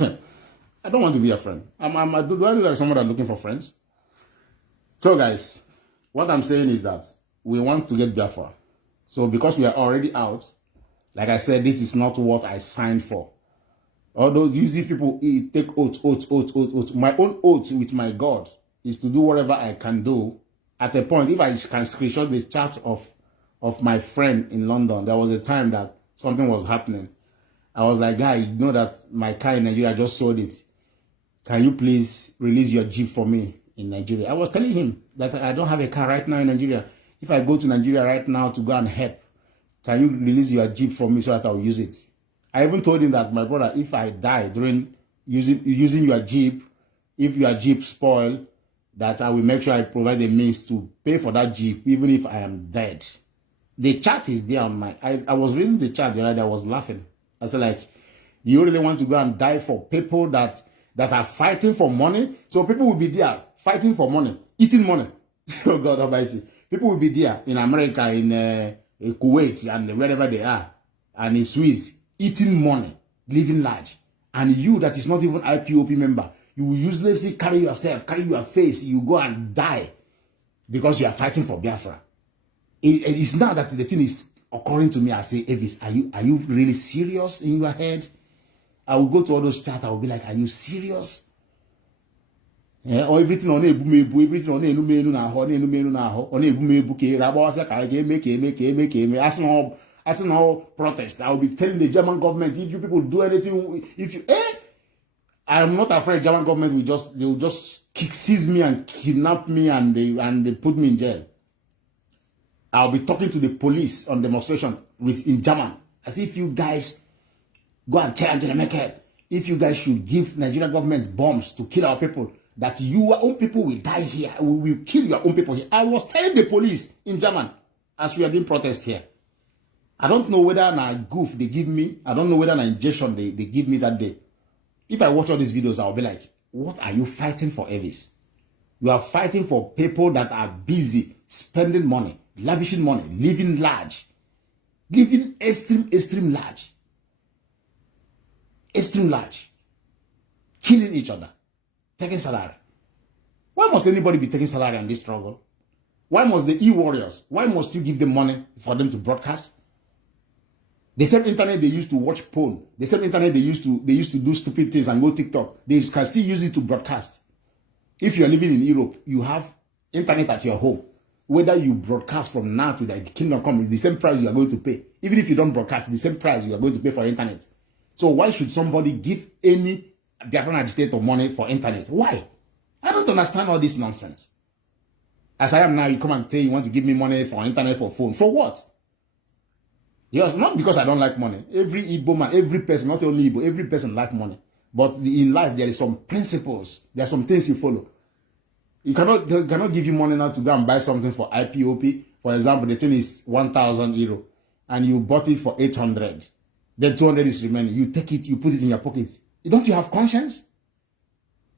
I don't want to be your friend. Do I look like someone that's looking for friends? So guys, what I'm saying is that we want to get Biafra. So because we are already out, like I said, this is not what I signed for. Although usually people take oath. My own oath with my God is to do whatever I can do. At a point, if I can screenshot the chat of my friend in London, there was a time that something was happening. I was like, guy, you know that my car in Nigeria, I just sold it. Can you please release your Jeep for me in Nigeria? I was telling him that I don't have a car right now in Nigeria. If I go to Nigeria right now to go and help, can you release your Jeep for me so that I'll use it? I even told him that, my brother, if I die during using your Jeep, if your Jeep spoil, that I will make sure I provide the means to pay for that jeep, even if I am dead. The chat is there on my... I was reading the chat the other day, I was laughing. I said, like, you really want to go and die for people that are fighting for money? So people will be there fighting for money, eating money. Oh God Almighty. People will be there in America, in Kuwait, and wherever they are, and in Swiss, eating money, living large. And you that is not even IPOP member, you will uselessly carry yourself, carry your face, you go and die because you are fighting for Biafra. It's now that the thing is occurring to me. I say, Evis, are you really serious in your head? I will go to all those chats, I will be like, are you serious? Yeah, or everything on everything on as no protest. I will be telling the German government, if you people do anything, if you I am not afraid German government will just seize me and kidnap me and they put me in jail. I'll be talking to the police on demonstration in German, as if you guys go and tell Angela Merkel, if you guys should give Nigerian government bombs to kill our people, that your own people will die here. We will kill your own people here. I was telling the police in German as we are doing protests here. I don't know whether a goof they give me. I don't know whether an injection they give me that day. If I watch all these videos, I'll be like, what are you fighting for, Evis? You are fighting for people that are busy spending money, lavishing money, living large, living extreme large, killing each other, taking salary. Why must anybody be taking salary on this struggle? Why must the e-warriors, why must you give them money for them to broadcast? The same internet they used to watch porn, the same internet they used to do stupid things and go TikTok, they can still use it to broadcast. If you are living in Europe, you have internet at your home. Whether you broadcast from now to the kingdom come, it's the same price you are going to pay. Even if you don't broadcast, the same price you are going to pay for internet. So why should somebody give any Biafran agitator money for internet? Why? I don't understand all this nonsense. As I am now, you come and say you want to give me money for internet, for phone. For what? Yes, not because I don't like money. Every Igbo man, every person, not only Igbo, every person like money. But in life, there is some principles. There are some things you follow. They cannot give you money now to go and buy something for IPOP. For example, the thing is 1,000 euro. And you bought it for 800. Then 200 is remaining. You take it, you put it in your pocket. Don't you have conscience?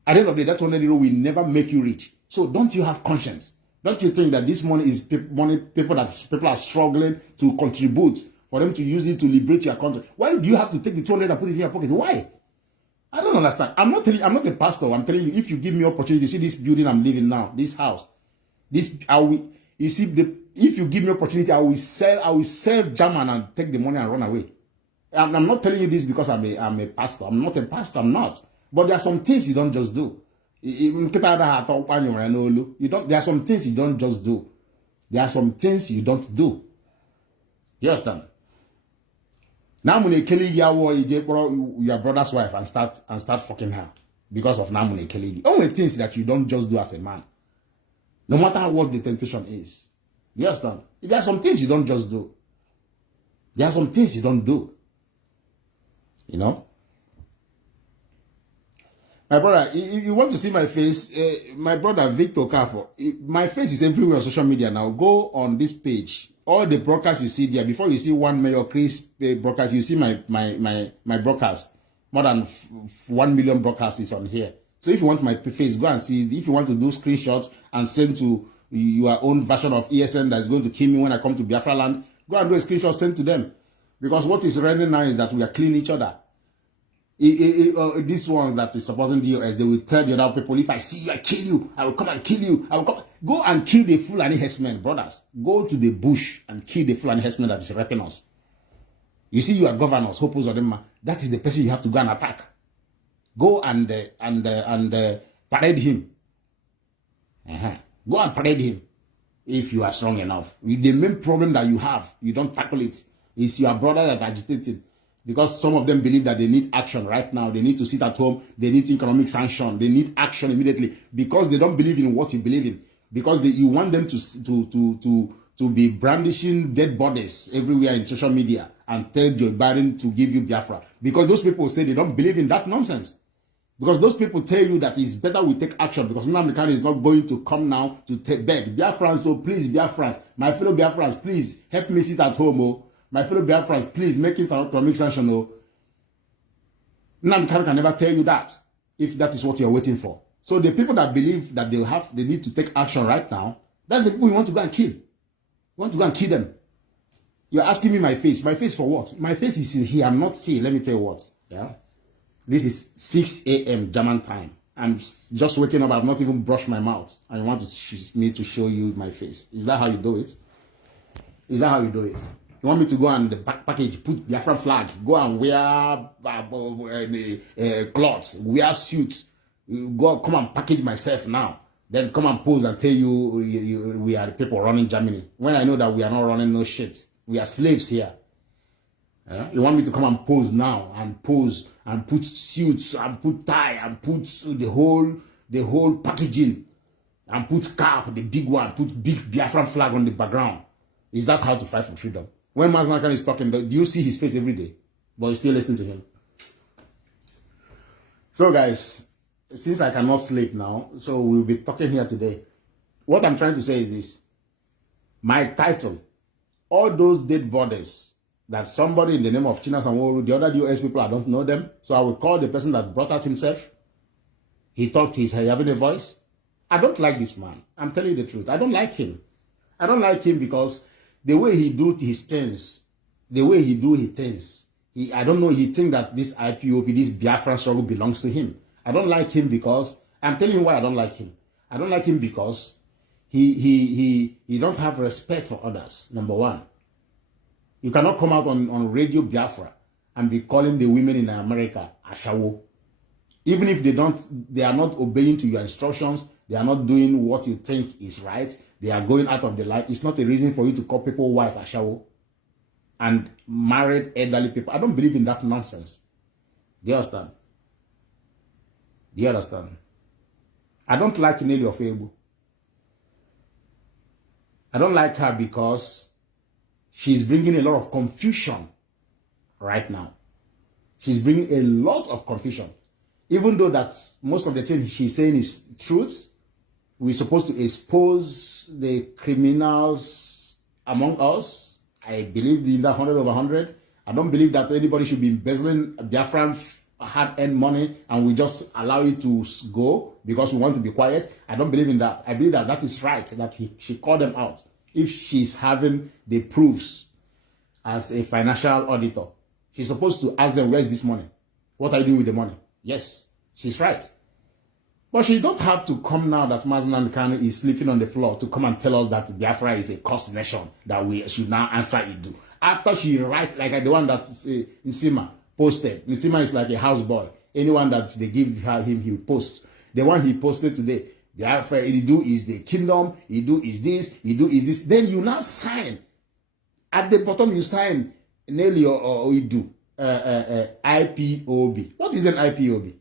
At the end of the day, that 200 euro will never make you rich. So don't you have conscience? Don't you think that this money is money people are struggling to contribute for them to use it to liberate your country? Why do you have to take the 200 and put it in your pocket? Why? I don't understand. I'm not a pastor. I'm telling you, if you give me opportunity to see this building I'm living now, this house, if you give me opportunity, I will sell German and take the money and run away. I'm not telling you this because I'm a pastor. I'm not a pastor. I'm not. But there are some things you don't just do. There are some things you don't just do. There are some things you don't do. You understand? Now when they kill your brother's wife and start fucking her because of now when they kill you. Only things that you don't just do as a man. No matter what the temptation is. You understand? There are some things you don't just do. There are some things you don't do. You know? My brother, if you want to see my face, my brother Victor Kafo, my face is everywhere on social media now. Go on this page. All the broadcasts you see there, before you see one Mayor Chris broadcast, you see my broadcast. More than 1 million broadcasts is on here. So if you want my face, go and see. If you want to do screenshots and send to your own version of ESN that is going to kill me when I come to Biafra land, go and do a screenshot, send to them. Because what is rendering now is that we are killing each other. These ones that is supporting the US, they will tell the other people, if I see you, I kill you. I will come and kill you. I will come. Go and kill the Fulani herdsmen, brothers. Go to the bush and kill the Fulani herdsmen that is raping us. You see, you are governors, hopers of them. That is the person you have to go and attack. Go and parade him. Go and parade him if you are strong enough. The main problem that you have, you don't tackle it, is your brother that agitated. Because some of them believe that they need action right now. They need to sit at home. They need economic sanction. They need action immediately. Because they don't believe in what you believe in. Because you want them to be brandishing dead bodies everywhere in social media and tell Joe Biden to give you Biafra. Because those people say they don't believe in that nonsense. Because those people tell you that it's better we take action because Nnamdi Kanu is not going to come now to beg. Biafrans, so please, Biafrans, my fellow Biafrans, please help me sit at home. Oh. My fellow Biafrans, please make it an economic sanction. Oh. Nnamdi Kanu can never tell you that if that is what you're waiting for. So the people that believe that they need to take action right now, that's the people you want to go and kill. You want to go and kill them. You're asking me my face. My face for what? My face is here. I'm not seeing. Let me tell you what. Yeah. This is 6 a.m. German time. I'm just waking up. I've not even brushed my mouth. And you want me to show you my face. Is that how you do it? Is that how you do it? You want me to go and the back package, put Biafran flag, go and wear clothes, wear suits, go come and package myself now. Then come and pose and tell you, we are the people running Germany. When I know that we are not running no shit. We are slaves here. Yeah? You want me to come and pose now and pose and put suits and put tie and put the whole packaging and put cap, the big one, put big Biafran flag on the background. Is that how to fight for freedom? When Nnamdi Kanu is talking, do you see his face every day? But you still listen to him. So guys, since I cannot sleep now, so we'll be talking here today. What I'm trying to say is this. My title, all those dead bodies that somebody in the name of China Sanwo-Olu, the other US people, I don't know them. So I will call the person that brought out himself. He talked, he's having a voice. I don't like this man. I'm telling you the truth. I don't like him. I don't like him because the way he do his things, I don't know, he think that this IPOP, this Biafran struggle belongs to him. I don't like him because, I'm telling you why I don't like him. I don't like him because he don't have respect for others, number one. You cannot come out on Radio Biafra and be calling the women in America Ashawo. Even if they are not obeying to your instructions, they are not doing what you think is right, they are going out of the light. It's not a reason for you to call people wife Ashawo and married elderly people. I don't believe in that nonsense. Do you understand? Do you understand? I don't like Nelly Ofebu. I don't like her because she's bringing a lot of confusion right now. She's bringing a lot of confusion. Even though that most of the things she's saying is truth, we're supposed to expose the criminals among us. I believe in that 100 over 100. I don't believe that anybody should be embezzling Biafran hard-earned money and we just allow it to go because we want to be quiet. I don't believe in that. I believe that that is right, that she called them out. If she's having the proofs as a financial auditor, she's supposed to ask them, where's this money? What are you doing with the money? Yes, she's right. But she don't have to come now that Nnamdi Kanu is sleeping on the floor to come and tell us that Biafra is a cursed nation, that we should now answer Idu. After she write, like the one that Nsima posted. Nsima is like a houseboy. Anyone that they give him, he posts. The one he posted today, Biafra, Idu is the kingdom, Idu is this, Idu is this. Then you now sign. At the bottom, you sign Nelly or Idu, IPOB. What is an IPOB?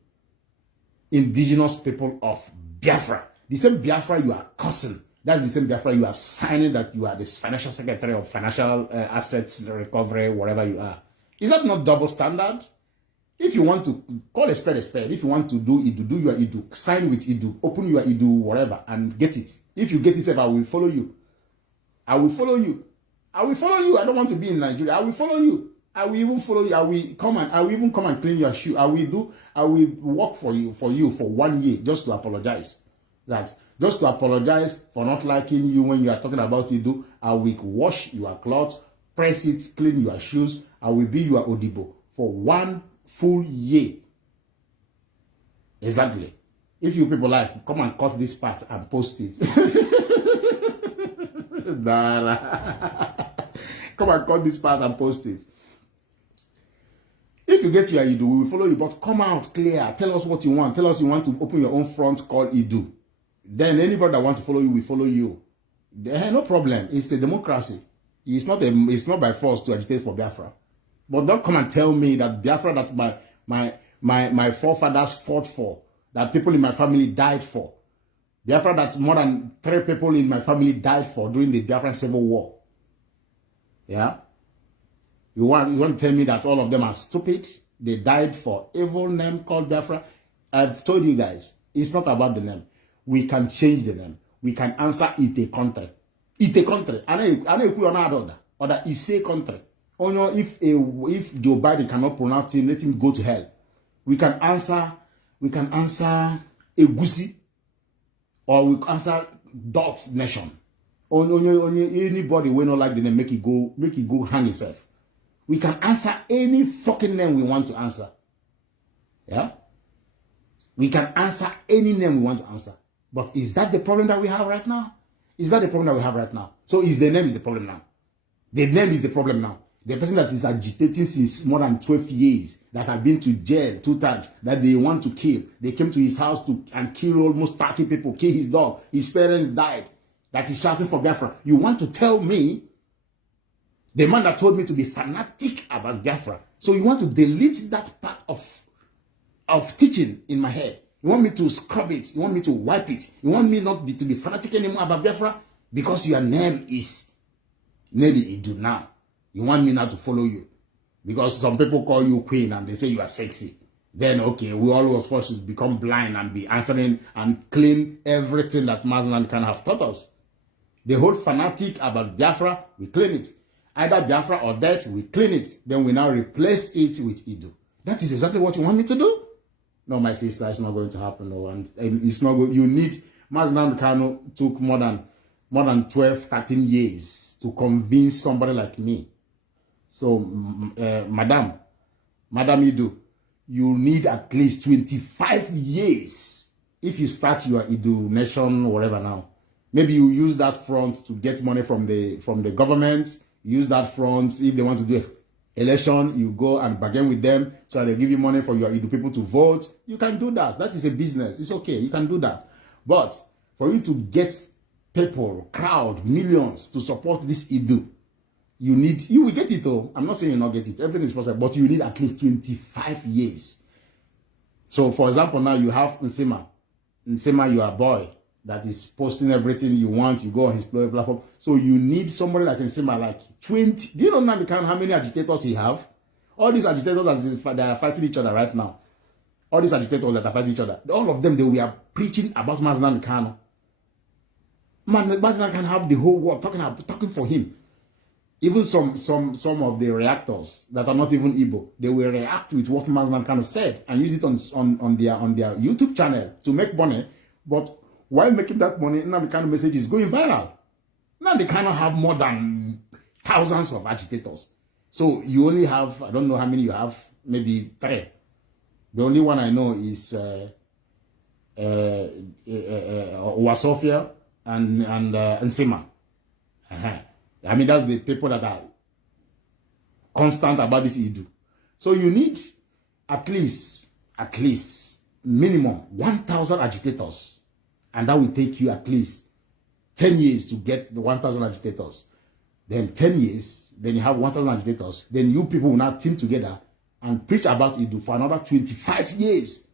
Indigenous people of Biafra. The same Biafra you are cursing. That's the same Biafra you are signing that you are the financial secretary of financial assets recovery, whatever you are. Is that not double standard? If you want to call a spade, if you want to do Idu, do your Idu, sign with Idu, open your Idu, whatever, and get it. If you get it, I will follow you. I will follow you. I will follow you. I don't want to be in Nigeria. I will follow you. I will even follow you. I will even come and clean your shoe. I will work for you for 1 year just to apologize. Just to apologize for not liking you when you are talking about Idu. I will wash your clothes, press it, clean your shoes. I will be your Odibo for 1 full year. Exactly. If you people like, come and cut this part and post it. Come and cut this part and post it. If you get your Idu, we will follow you, but come out clear. Tell us what you want. Tell us you want to open your own front called Idu. Then anybody that wants to follow you will follow you. No problem. It's a democracy. It's not by force to agitate for Biafra. But don't come and tell me that Biafra that my forefathers fought for, that people in my family died for. Biafra that more than 3 people in my family died for during the Biafran Civil War. Yeah? You want to tell me that all of them are stupid? They died for evil name called Biafra? I've told you guys, it's not about the name. We can change the name. We can answer it a country. It a country. I know or that is a country. Or no, if Joe Biden cannot pronounce him, let him go to hell. We can answer Egusi, or we can answer Dot Nation. Only anybody will not like the name, make it go hang itself. We can answer any fucking name we want to answer. Yeah? We can answer any name we want to answer. But is that the problem that we have right now? Is that the problem that we have right now? So is the name is the problem now? The name is the problem now. The person that is agitating since more than 12 years, that have been to jail 2 times, that they want to kill. They came to his house and kill almost 30 people, kill his dog. His parents died. That is shouting for Biafra. You want to tell me, the man that told me to be fanatic about Biafra, so you want to delete that part of teaching in my head. You want me to scrub it. You want me to wipe it. You want me not to be fanatic anymore about Biafra because your name is Nelly Idu now. You want me now to follow you because some people call you queen and they say you are sexy. Then, okay, we all was forced to become blind and be answering and clean everything that Maznan can have taught us. The whole fanatic about Biafra, we clean it. Either Biafra or death, we clean it. Then we now replace it with Idu. That is exactly what you want me to do? No, my sister, it's not going to happen. No, and it's not going. You need. Maznan Kanu took more than 12, 13 years to convince somebody like me. So, Madam Idu, you need at least 25 years if you start your Idu Nation, whatever now. Maybe you use that front to get money from the government. Use that front if they want to do election. You go and bargain with them so that they give you money for your Idu people to vote. You can do that. That is a business. It's okay. You can do that. But for you to get people, crowd, millions to support this Idu, you will get it though. I'm not saying you not get it. Everything is possible, but you need at least 25 years. So, for example, now you have Nsema. Nsema, you are a boy that is posting everything you want. You go on his platform. So you need somebody like Nsema, like 20. Do you know Nnamdi how many agitators he have? All these agitators that are fighting each other right now. All these agitators that are fighting each other. All of them, they were preaching about Nnamdi Kanu. Nnamdi can have the whole world talking for him. Even some of the reactors that are not even Igbo, they will react with what Nnamdi Kanu said and use it on their YouTube channel to make money. But while making that money, Nnamdi Kanu message is going viral. Nnamdi Kanu have more than thousands of agitators. So you only have, I don't know how many you have, maybe 3. The only one I know is Wasofia and Nsema. I mean, that's the people that are constant about this Idu. So you need at least minimum 1,000 agitators. And that will take you at least 10 years to get the 1,000 agitators. Then 10 years, then you have 1,000 agitators. Then you people will now team together and preach about Idu for another 25 years.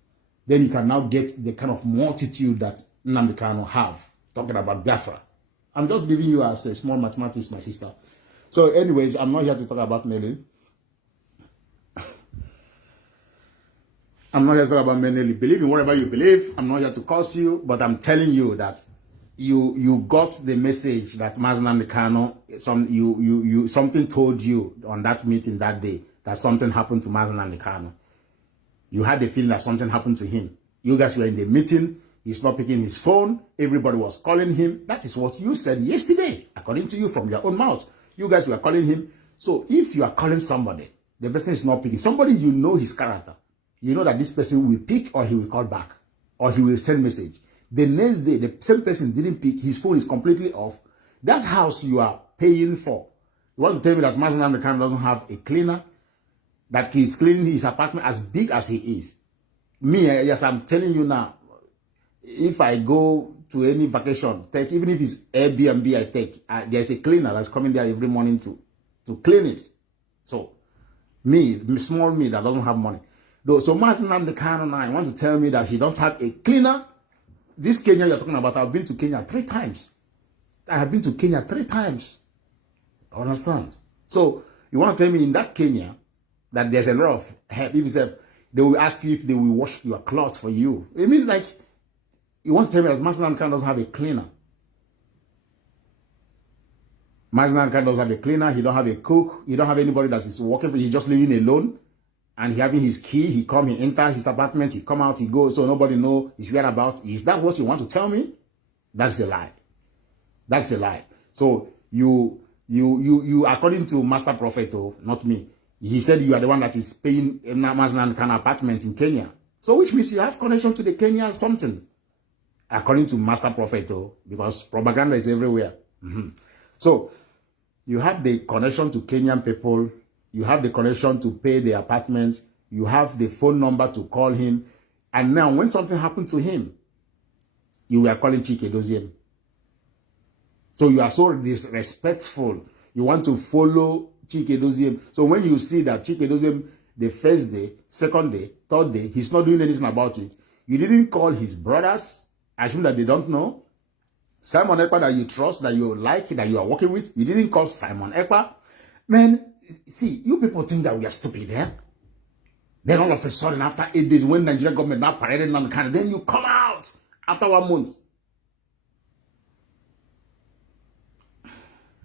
Then you can now get the kind of multitude that Nnamdi Kanu have, talking about Biafra. I'm just giving you as a small mathematics, my sister. So anyways, I'm not here to talk about Nelly. I'm not here to talk about Nelly. Believe in whatever you believe. I'm not here to curse you, but I'm telling you that you got the message that Nnamdi Kanu, something told you on that meeting that day that something happened to Nnamdi Kanu. You had the feeling that something happened to him. You guys were in the meeting. He's not picking his phone. Everybody was calling him. That is what you said yesterday, according to you from your own mouth. You guys were calling him. So if you are calling somebody, the person is not picking. Somebody, you know his character. You know that this person will pick or he will call back or he will send message. The next day, the same person didn't pick. His phone is completely off. That house you are paying for. You want to tell me that Nnamdi Kanu doesn't have a cleaner? That he's cleaning his apartment as big as he is. Me, yes, I'm telling you now. If I go to any vacation, even if it's Airbnb I take, there's a cleaner that's coming there every morning to clean it. So, small me that doesn't have money. So Nnamdi Kanu now, I want to tell me that he don't have a cleaner. This Kenya you're talking about, I've been to Kenya 3 times. I have been to Kenya 3 times. Understand? So, you want to tell me in that Kenya that there's a lot of help. If They will ask you if they will wash your clothes for you. I mean, like, you want to tell me that Mazen Khan doesn't have a cleaner? Mazen Khan doesn't have a cleaner. He don't have a cook. He don't have anybody that is working for. He's just living alone. And he having his key. He come, he enter his apartment. He come out, he goes. So nobody know his whereabouts. Is that what you want to tell me? That's a lie. That's a lie. So you according to Master Prophet, oh, not me. He said you are the one that is paying Mazen Khan apartment in Kenya. So which means you have connection to the Kenya something. According to Master Prophet, oh, because propaganda is everywhere. So you have the connection to Kenyan people. You have the connection to pay the apartment. You have the phone number to call him. And now when something happened to him, you were calling Chike Doziem. So you are so disrespectful. You want to follow Chike Doziem. So when you see that Chike Doziem, the first day, second day, third day, he's not doing anything about it. You didn't call his brothers. I assume that they don't know. Simon Ekpa that you trust, that you like, that you are working with. You didn't call Simon Ekpa. Man, see, you people think that we are stupid, eh? Then all of a sudden, after 8 days, when Nigerian government now paraded Nnamdi Kanu, then you come out after 1 month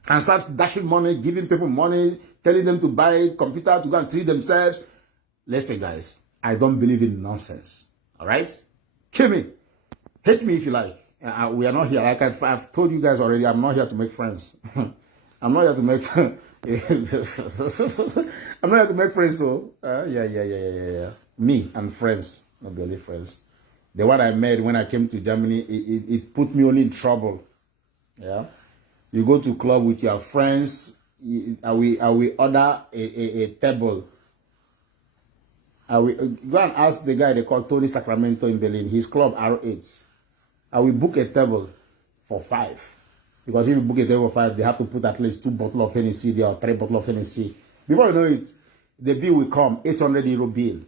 and start dashing money, giving people money, telling them to buy a computer to go and treat themselves. Listen, guys, I don't believe in nonsense. All right? Kill me. Hate me if you like. We are not here. Like I've told you guys already, I'm not here to make friends. I'm not here to make I'm not here to make friends, so yeah. Me and friends, not the only friends. The one I met when I came to Germany, it put me only in trouble. Yeah. You go to club with your friends, I will order a table. I will go and ask the guy they call Tony Sacramento in Berlin, his club R8. I will book a table for 5. Because if you book a table for 5, they have to put at least 2 bottles of Hennessy there or 3 bottles of Hennessy. Before you know it, the bill will come, 800 euro bill.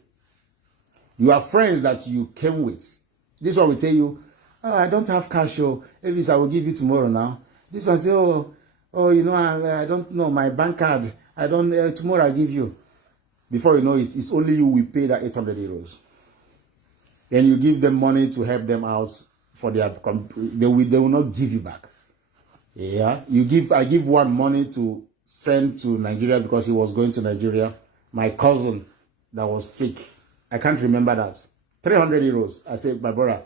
You have friends that you came with. This one will tell you, oh, I don't have cash, oh, Evis, I will give you tomorrow now. This one say, oh, you know, I don't know, my bank card, I don't, tomorrow I'll give you. Before you know it, it's only you will pay that 800 euros. Then you give them money to help them out for their, they will not give you back. Yeah, I give one money to send to Nigeria because he was going to Nigeria. My cousin that was sick, I can't remember that. 300 euros. I said, my brother,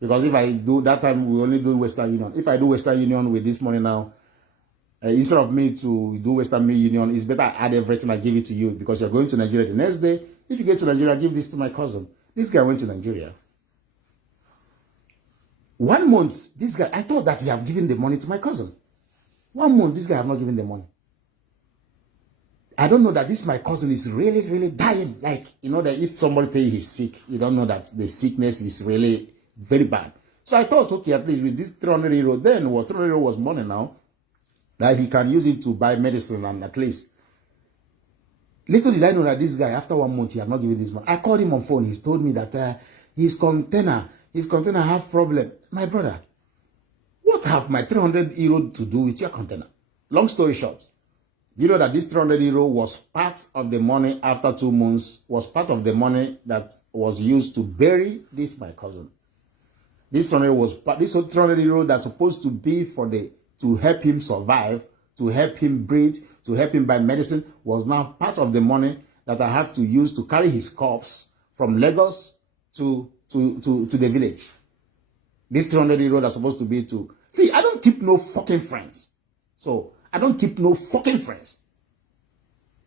because if I do that time, we only do Western Union. If I do Western Union with this money now, instead of me to do Western Union, it's better I add everything, I give it to you because you're going to Nigeria the next day. If you get to Nigeria, give this to my cousin. This guy went to Nigeria. 1 month, this guy, I thought that he have given the money to my cousin. 1 month, this guy have not given the money. I don't know that this my cousin is really, really dying. Like, you know that if somebody tell you he's sick, you don't know that the sickness is really very bad. So I thought, okay, at least with this 300 euro, then was 300 euro was money now, that he can use it to buy medicine and at least. Little did I know that this guy, after 1 month, he had not given this money. I called him on phone. He told me that his container have problem. My brother, what have my 300 euro to do with your container? Long story short, you know that this 300 euro was part of the money after 2 months, was part of the money that was used to bury this my cousin. This 300 euro that's supposed to be for to help him survive, to help him breathe, to help him buy medicine, was now part of the money that I have to use to carry his corpse from Lagos to the village. This 300 euro that's supposed to be to... See, I don't keep no fucking friends. So, I don't keep no fucking friends.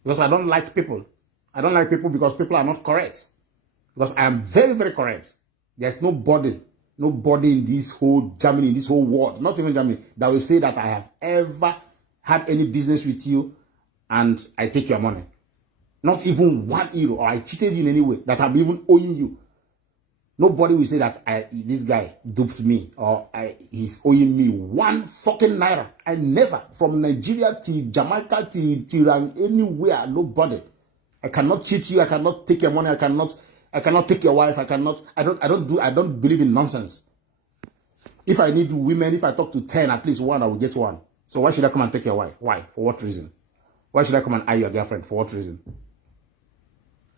Because I don't like people. I don't like people because people are not correct. Because I am very, very correct. There's nobody in this whole Germany, in this whole world, not even Germany, that will say that I have ever had any business with you and I take your money. Not even 1 euro, or I cheated you in any way, that I'm even owing you. Nobody will say that this guy duped me or he's owing me 1 fucking naira. I never, from Nigeria to Jamaica to anywhere, nobody. I cannot cheat you. I cannot take your money. I cannot take your wife. I don't believe in nonsense. If I need women, if I talk to 10, at least 1, I will get 1. So why should I come and take your wife? Why? For what reason? Why should I come and eye your girlfriend? For what reason?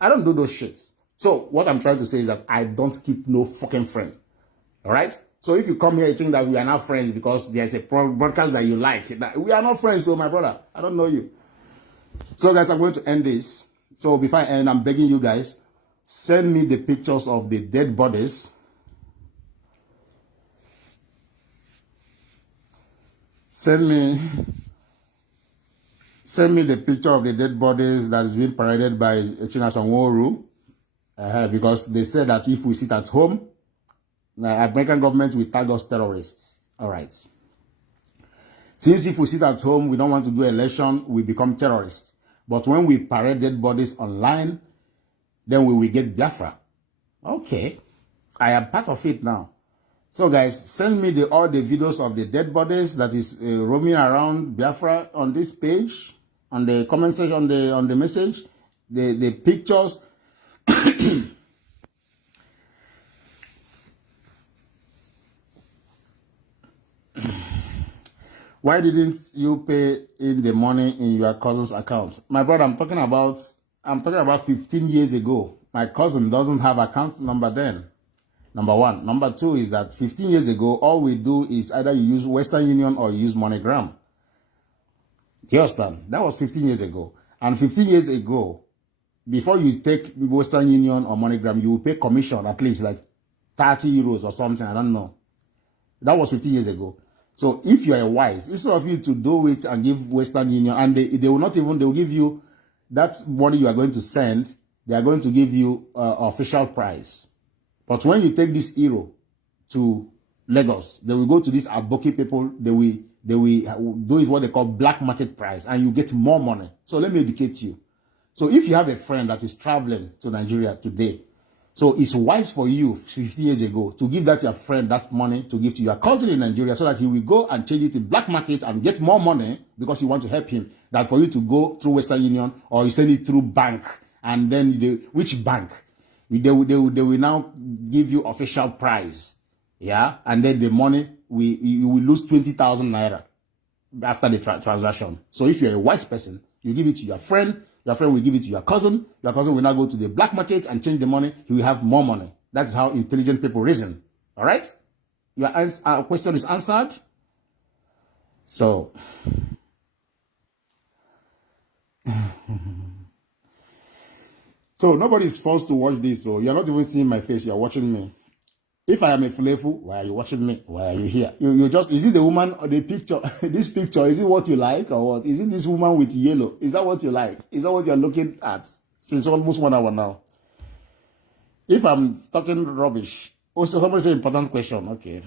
I don't do those shits. So what I'm trying to say is that I don't keep no fucking friend. All right? So if you come here and think that we are not friends because there's a broadcast that you like, we are not friends, so my brother, I don't know you. So guys, I'm going to end this. So before I end, I'm begging you guys, send me the pictures of the dead bodies. Send me the picture of the dead bodies that is being paraded by Chinasanworu, because they said that if we sit at home, the American government will tag us terrorists. All right. Since if we sit at home, we don't want to do election, we become terrorists. But when we parade dead bodies online, then we will get Biafra. Okay. I am part of it now. So guys, send me all the videos of the dead bodies that is roaming around Biafra on this page, on the comment section, on the message, the pictures. Why didn't you pay in the money in your cousin's account? My brother, I'm talking about 15 years ago. My cousin doesn't have account number then. Number one. Number two is that 15 years ago, all we do is either you use Western Union or you use MoneyGram. Do you understand? That was 15 years ago. And 15 years ago, before you take Western Union or MoneyGram, you will pay commission at least like 30 euros or something. I don't know. That was 15 years ago. So if you are wise, instead of you to do it and give Western Union, and they will not even, they will give you that money you are going to send, they are going to give you official price. But when you take this euro to Lagos, they will go to these Aboki people, they will do it what they call black market price, and you get more money. So let me educate you. So if you have a friend that is traveling to Nigeria today, so it's wise for you 50 years ago to give that your friend that money to give to your cousin in Nigeria so that he will go and change it in black market and get more money because you want to help him, than for you to go through Western Union or you send it through bank, and then which bank? They will now give you official price, yeah, and then the money you will lose 20,000 naira after the transaction. So if you're a wise person, you give it to your friend will give it to your cousin will now go to the black market and change the money, he will have more money. That's how intelligent people reason. All right? Your question is answered. So, so nobody is forced to watch this, so you're not even seeing my face, you're watching me. If I am a flavor, why are you watching me? Why are you here? You just, is it the woman or the picture? This picture, is it what you like or what? Is it this woman with yellow? Is that what you like? Is that what you're looking at since almost 1 hour now? If I'm talking rubbish, also somebody say important question. Okay.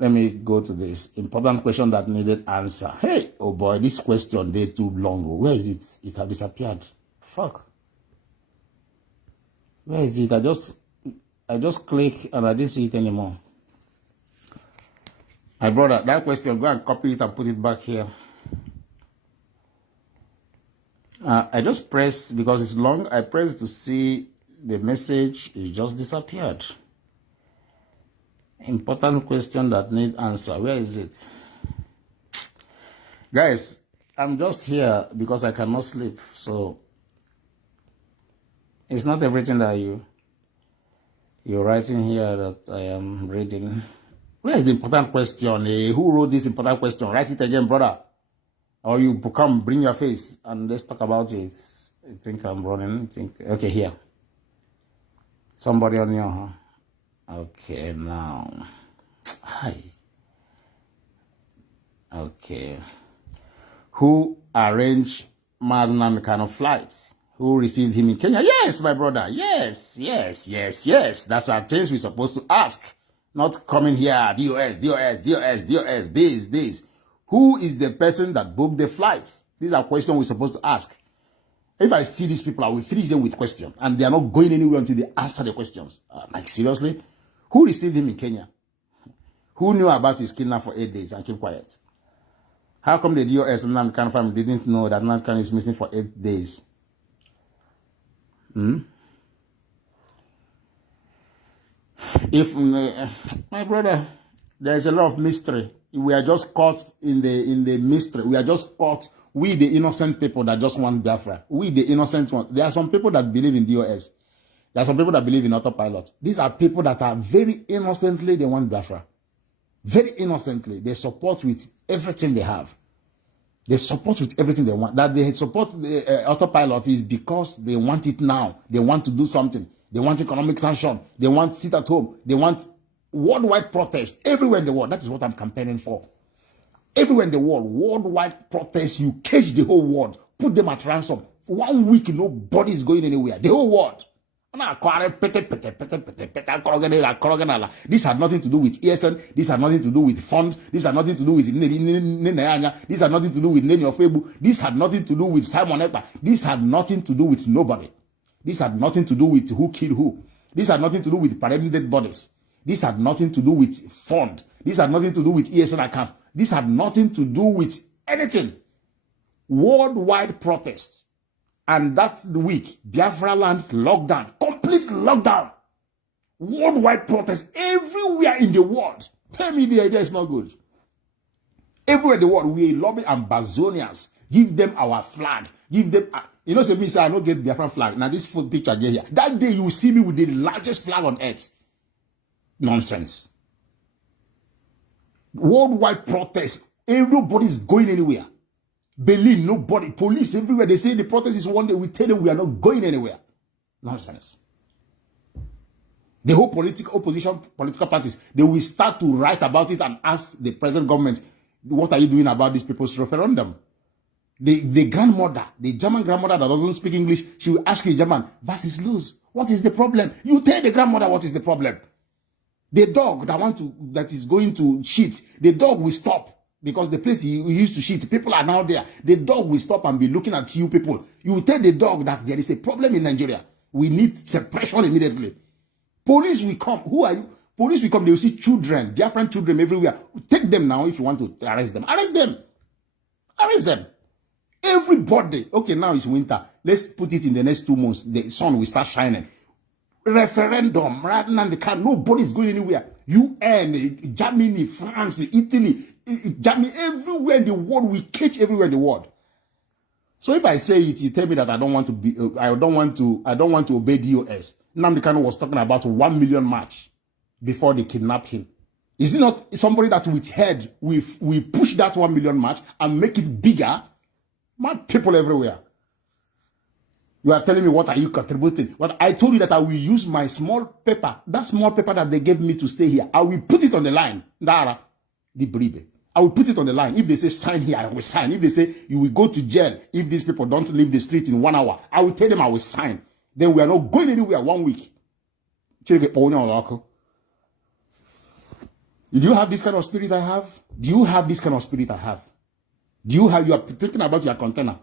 Let me go to this. Important question that needed answer. Hey, oh boy, this question day too long. Where is it? It has disappeared. Fuck. Where is it? I just click and I didn't see it anymore. My brother, that question, go and copy it and put it back here. I just press, because it's long, I press to see the message. It just disappeared. Important question that need answer. Where is it? Guys, I'm just here because I cannot sleep. So, it's not everything that you're writing here that I am reading. Where is the important question? Who wrote this important question? Write it again, brother. Or you come, bring your face, and let's talk about it. I think I'm running. Okay, here. Somebody on your, huh? Okay, now. Hi. Okay. Who arranged Nnamdi Kanu flights? Who received him in Kenya? Yes, my brother. Yes. That's our things we're supposed to ask. Not coming here, DOS, this. Who is the person that booked the flights? These are questions we're supposed to ask. If I see these people, I will finish them with questions. And they are not going anywhere until they answer the questions. Like, seriously? Who received him in Kenya? Who knew about his kidnap for 8 days and kept quiet? How come the DOS and Nnamdi Kanu family didn't know that Nnamdi Kanu is missing for 8 days? If my brother, there's a lot of mystery. We are just caught in the mystery. We are just caught. We, the innocent people that just want Biafra. We, the innocent ones. There are some people that believe in DOS. There are some people that believe in autopilot. These are people that are very innocently, they want Biafra. Very innocently, they support with everything they have. They support with everything they want. That they support the autopilot is because they want it now. They want to do something. They want economic sanction. They want sit at home. They want worldwide protest everywhere in the world. That is what I'm campaigning for. Everywhere in the world, worldwide protest. You cage the whole world. Put them at ransom. For 1 week, nobody is going anywhere. The whole world. This had nothing to do with ESN. This had nothing to do with funds. This had nothing to do with this had nothing to do with Neni Ofebu. This had nothing to do with Simon Ekpa. This had nothing to do with nobody. This had nothing to do with who killed who. This had nothing to do with parented bodies. This had nothing to do with fund. This had nothing to do with ESN account. This had nothing to do with anything. Worldwide protest. And that week, Biafra land lockdown, complete lockdown. Worldwide protest everywhere in the world. Tell me the idea is not good. Everywhere in the world, we lobby Ambazonians. Give them our flag. Give them, you know, say me say I don't get Biafra flag. Now this picture I get here. That day you will see me with the largest flag on earth. Nonsense. Worldwide protest. Everybody's going anywhere. Berlin, nobody, police everywhere. They say the protest is one day. We tell them we are not going anywhere. Nonsense. The whole political parties, they will start to write about it and ask the present government, what are you doing about this people's referendum? The grandmother, the German grandmother that doesn't speak English, she will ask you in German, was ist los? What is the problem? You tell the grandmother what is the problem. The dog that is going to shit, the dog will stop. Because the place he used to shit, people are now there. The dog will stop and be looking at you people. You tell the dog that there is a problem in Nigeria. We need suppression immediately. Police will come. Who are you? Police will come. They will see children, Biafran children everywhere. Take them now if you want to arrest them. Arrest them. Arrest them. Everybody. Okay, now it's winter. Let's put it in the next 2 months. The sun will start shining. Referendum. Right now, nobody is going anywhere. UN, Germany, France, Italy, Germany, everywhere in the world, we catch everywhere in the world. So if I say it, you tell me that I don't want to be, I don't want to obey DOS. Nnamdi Kanu was talking about 1 million march before they kidnapped him. Is it not somebody that with head, we push that 1 million march and make it bigger? Mad people everywhere. You are telling me what are you contributing? But I told you that I will use my small paper, that small paper that they gave me to stay here. I will put it on the line. Dara, the bribe. I will put it on the line. If they say sign here, I will sign. If they say you will go to jail if these people don't leave the street in 1 hour, I will tell them I will sign. Then we are not going anywhere 1 week. Do you have this kind of spirit I have? Do you have this kind of spirit I have? You are thinking about your container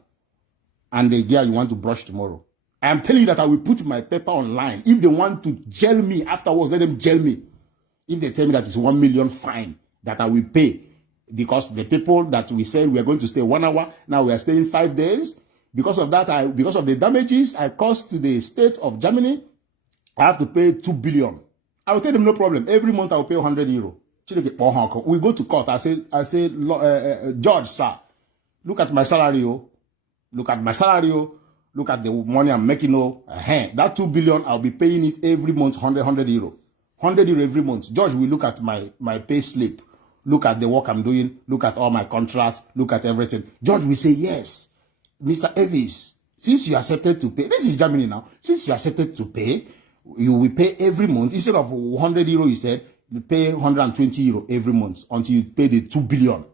and the gear you want to brush tomorrow. I am telling you that I will put my paper online. If they want to jail me afterwards, let them jail me. If they tell me that it's 1 million fine that I will pay, because the people that we said we are going to stay 1 hour, now we are staying 5 days. Because of that, because of the damages I caused to the state of Germany, I have to pay 2 billion. I will tell them no problem. Every month I will pay 100 euro. We go to court. I say, George, sir, look at my salary. Look at my salary. Look at the money I'm making. That 2 billion, I'll be paying it every month, 100 euro. 100 euro every month. George will look at my pay slip. Look at the work I'm doing. Look at all my contracts. Look at everything. George will say, yes, Mr. Evis, since you accepted to pay, this is Germany now, since you accepted to pay, you will pay every month. Instead of 100 euro, you said, you pay 120 euro every month until you pay the 2 billion.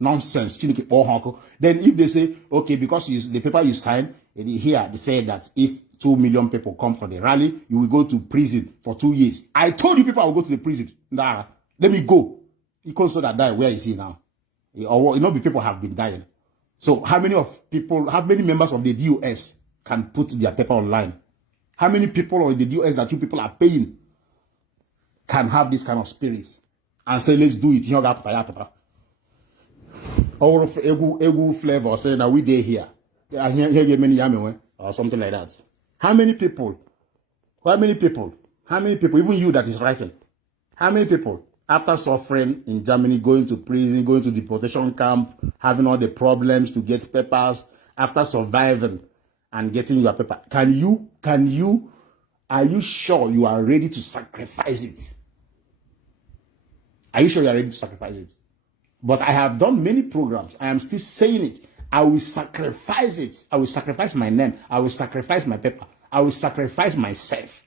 Nonsense. Then if they say, okay, because the paper you signed, here they say that if 2 million people come for the rally, you will go to prison for 2 years. I told you people I will go to the prison. Nah, let me go. He calls so that die. Where is he now? Or people have been dying. So how many members of the DOS can put their paper online? How many people in the DOS that you people are paying can have this kind of spirits and say, let's do it? Or egu flavor saying that we day here. Or something like that. How many people, even you that is writing, how many people, after suffering in Germany, going to prison, going to deportation camp, having all the problems to get papers, after surviving and getting your paper, can you Are you sure you are ready to sacrifice it? Are you sure you are ready to sacrifice it? But I have done many programs. I am still saying it. I will sacrifice it. I will sacrifice my name. I will sacrifice my paper. I will sacrifice myself.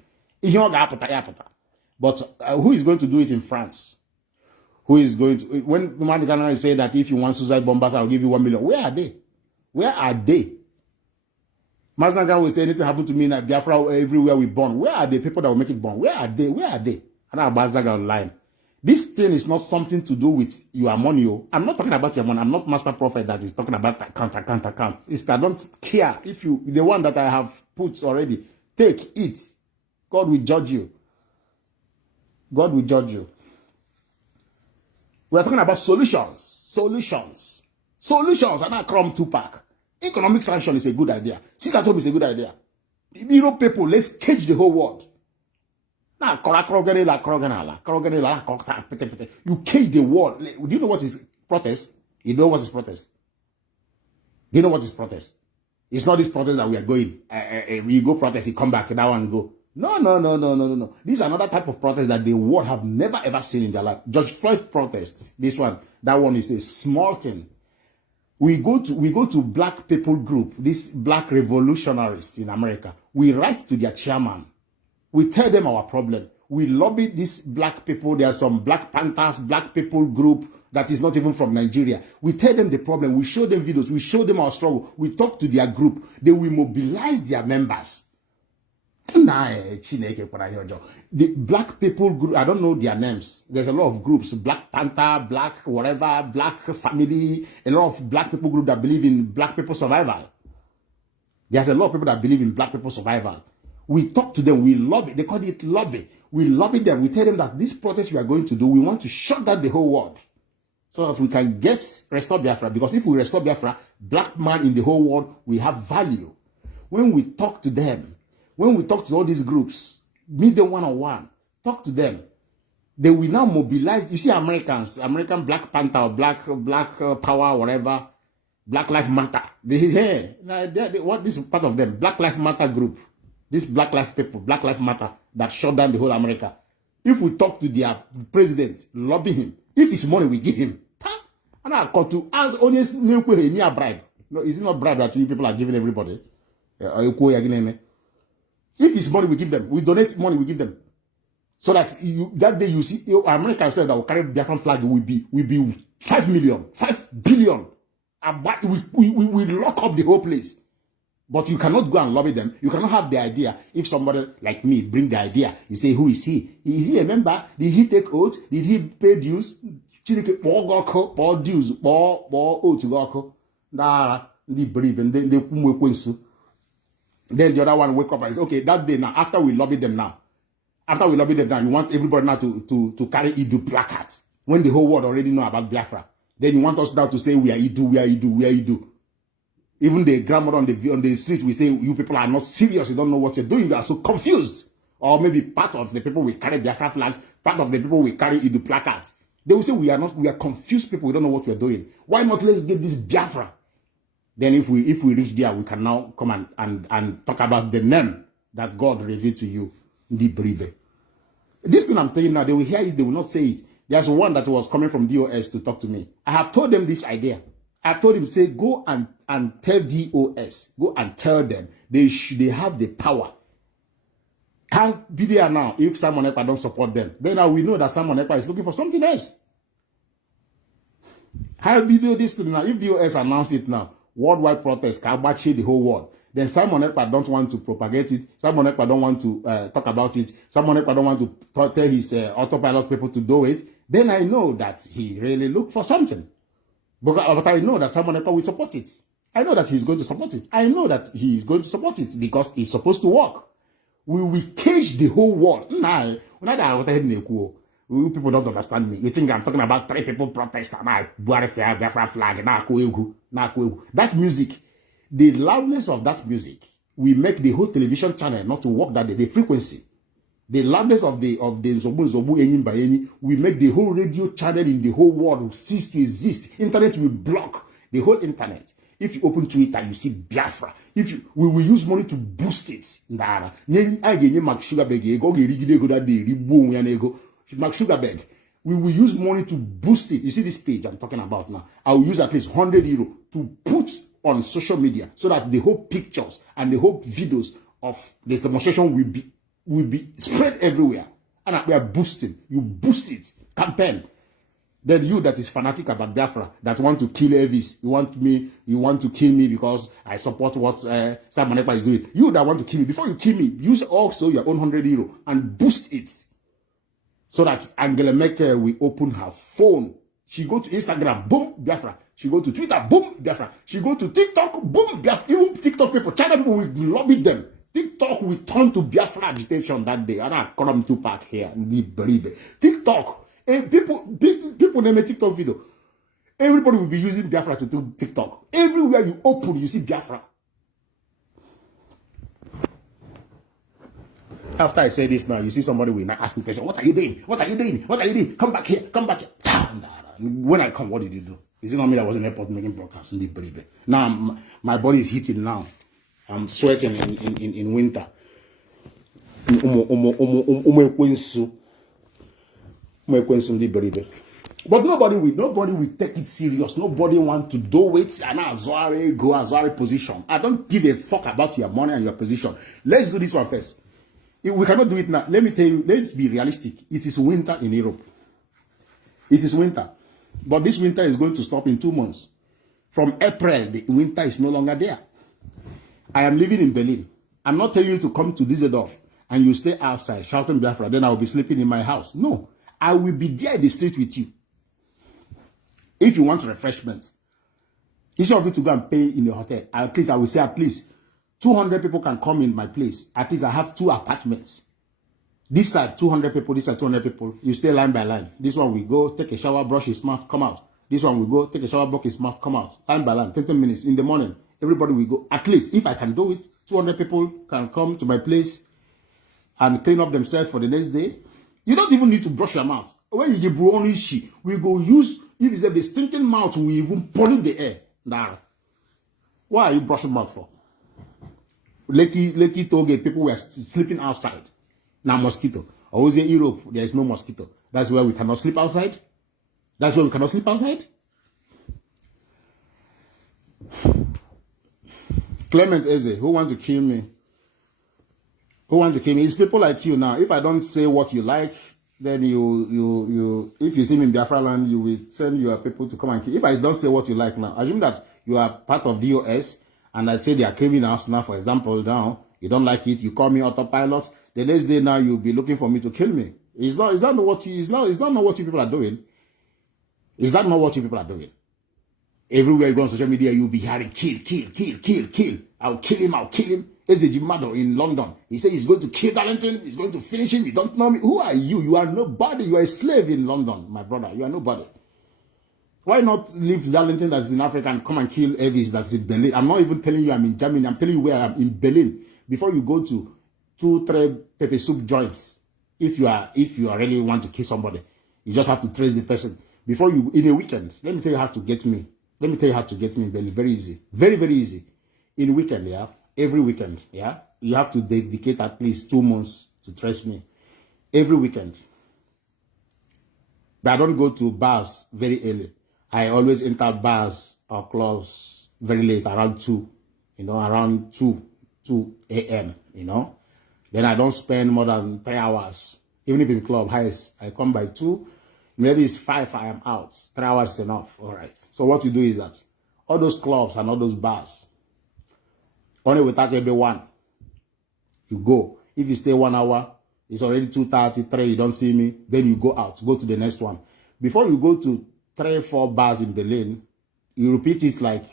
But who is going to do it in France? Who is going to... When Nnamdi Kanu say that if you want suicide bombers, I'll give you 1 million. Where are they? Where are they? Mazdanga will say anything happened to me in Biafra everywhere we born. Where are the people that will make it born? Where are they? Where are they? And I'm Mazdanga online. This thing is not something to do with your money. I'm not talking about your money. I'm not master prophet that is talking about account. I don't care if you, the one that I have put already, take it. God will judge you. God will judge you. We are talking about solutions. Solutions. And I come to pack. Economic sanction is a good idea. Sit at home is a good idea. Europe people, let's cage the whole world. You cage the world. Do you know what is protest? You know what is protest? Do you know what is protest? It's not this protest that we are going. We go protest, you come back, that one go. No. This is another type of protest that the world have never ever seen in their life. George Floyd protest. This one, that one is a small thing. We go to black people group, these black revolutionaries in America. We write to their chairman. We tell them our problem. We lobby these black people. There are some Black Panthers, black people group that is not even from Nigeria. We tell them the problem. We show them videos. We show them our struggle. We talk to their group. They will mobilize their members. The black people group, I don't know their names. There's a lot of groups, Black Panther, Black whatever, Black Family, a lot of black people group that believe in black people survival. There's a lot of people that believe in black people survival. We talk to them, we lobby, they call it lobby. We lobby them, we tell them that this protest we are going to do, we want to shut down the whole world so that we can restore Biafra. Because if we restore Biafra, black man in the whole world, we have value. When we talk to them, when we talk to all these groups, meet them one-on-one, talk to them, they will now mobilize. You see Americans, American Black Panther, or Black Power, whatever, Black Lives Matter. What this is part of them, Black Lives Matter group. This Black Lives people, Black Lives Matter, that shut down the whole America. If we talk to their president, lobby him, if it's money we give him, and I call to ask honest near bribe. No, is it not bribe that you people are giving everybody? If it's money we give them, we donate money we give them. So that that day you see Americans said that will carry Biafran flag will be 5 million, 5 billion. We lock up the whole place. But you cannot go and lobby them. You cannot have the idea. If somebody like me bring the idea, you say, who is he? Is he a member? Did he take oath? Did he pay dues? Dues, oath. Then the other one wake up and say, okay, that day now, after we lobby them now, you want everybody now to carry Idu placards. When the whole world already know about Biafra. Then you want us now to say, we are Idu. Even the grandmother on the street, we say, you people are not serious. You don't know what you're doing. You are so confused. Or maybe part of the people will carry Biafra flag. Part of the people will carry Idu placards. They will say, we are confused people. We don't know what we're doing. Why not let's get this Biafra? Then if we reach there, we can now come and talk about the name that God revealed to you. Ndibribe. This thing I'm telling you now, they will hear it, they will not say it. There's one that was coming from DOS to talk to me. I have told them this idea. I've told him, say, go and tell DOS. Go and tell them they have the power. How be there now if Simon Ekpa don't support them? Then now we know that Simon Ekpa is looking for something else. How be there this thing now? If DOS announce it now, worldwide protest, can shade the whole world. Then Simon Ekpa don't want to propagate it. Simon Ekpa don't want to talk about it. Simon Ekpa don't want to tell his Autopilot people to do it. Then I know that he really looked for something. But I know that Simon Ekpa will support it. I know that he's going to support it. I know that he is going to support it because it's supposed to work. We will cage the whole world. People don't understand me. You think I'm talking about 3 people protest and Biafra flag. That music, the loudness of that music, we make the whole television channel not to work that day. The frequency. The loudness of the Zobu Enyim by Enyi, we make the whole radio channel in the whole world cease to exist. Internet will block the whole internet. If you open Twitter, you see Biafra. If you, we will use money to boost it. Mark Sugarberg, Mark Sugarberg. We will use money to boost it. You see this page I'm talking about now? I will use at least 100 euro to put on social media so that the whole pictures and the whole videos of this demonstration will be spread everywhere. And we are boosting. You boost it. Campaign. Then you that is fanatic about Biafra, that want to kill Evis, you want to kill me because I support what Sam Manepa is doing. You that want to kill me, before you kill me, use also your own 100 euro and boost it. So that Angela Merkel will open her phone. She go to Instagram, boom, Biafra. She go to Twitter, boom, Biafra. She go to TikTok, boom, Biafra. Even TikTok people, China people will lobby them. TikTok will turn to Biafra agitation that day. And I call them Tupac here. TikTok. People name a TikTok video. Everybody will be using Biafra to do TikTok. Everywhere you open, you see Biafra. After I say this now, you see somebody will not ask me question, what are you doing? What are you doing? What are you doing? Come back here. Come back here. When I come, what did you do? Is it not me that was in the airport making broadcasts? Now, my body is heating now. I'm sweating in winter. But nobody will take it serious. Nobody want to do it. And Azari position. I don't give a fuck about your money and your position. Let's do this one first. If we cannot do it now, let me tell you, let's be realistic. It is winter in Europe. It is winter. But this winter is going to stop in 2 months. From April, the winter is no longer there. I am living in Berlin. I'm not telling you to come to Düsseldorf and you stay outside shouting Biafra, then I will be sleeping in my house. No. I will be there in the street with you. If you want refreshment, instead of you to go and pay in the hotel, at least I will say at least 200 people can come in my place. At least I have 2 apartments. This side, 200 people. This side, 200 people. You stay line by line. This one we go, take a shower, brush his mouth, come out. This one we go, take a shower, brush his mouth, come out. Line by line, 10 minutes in the morning. Everybody will go. At least, if I can do it, 200 people can come to my place and clean up themselves for the next day. You don't even need to brush your mouth. When you give only we go use, if it's a stinking mouth, we even pollute the air. Nah. Why are you brushing mouth for? Lekki Toge, people were sleeping outside. Now mosquito. Or was it Europe? There is no mosquito. That's where we cannot sleep outside. That's where we cannot sleep outside. Clement Eze, who wants to kill me? Who wants to kill me? It's people like you now. If I don't say what you like, then you if you see me in Biafra land, you will send your people to come and kill. If I don't say what you like now, assume that you are part of DOS, and I say they are criminals now, for example, now, you don't like it, you call me Autopilot, the next day now you'll be looking for me to kill me. It's not what you people are doing. Is that not what you people are doing? Everywhere you go on social media, you'll be hearing kill. I'll kill him. There's a Jimado in London. He said he's going to kill Darlington. He's going to finish him. You don't know me. Who are you? You are nobody. You are a slave in London, my brother. You are nobody. Why not leave Darlington that's in Africa and come and kill Evis that's in Berlin? I'm not even telling you I'm in Germany. I'm telling you where I'm in Berlin. Before you go to 2-3 pepper soup joints, if you really want to kill somebody, you just have to trace the person. Before you, in a weekend, let me tell you how to get me. Let me tell you how to get me in Berlin. Very easy. Very, very easy. In a weekend, yeah? Every weekend, yeah? You have to dedicate at least 2 months to trace me. Every weekend. But I don't go to bars very early. I always enter bars or clubs very late, around 2. Around 2 a.m., Then I don't spend more than 3 hours. Even if it's club, highest, I come by 2. Maybe it's 5, I am out. 3 hours is enough. All right. So what you do is that all those clubs and all those bars, only without everyone, you go. If you stay 1 hour, it's already 2:33, you don't see me, then you go out, go to the next one. Before you go to 3-4 bars in Berlin, you repeat it like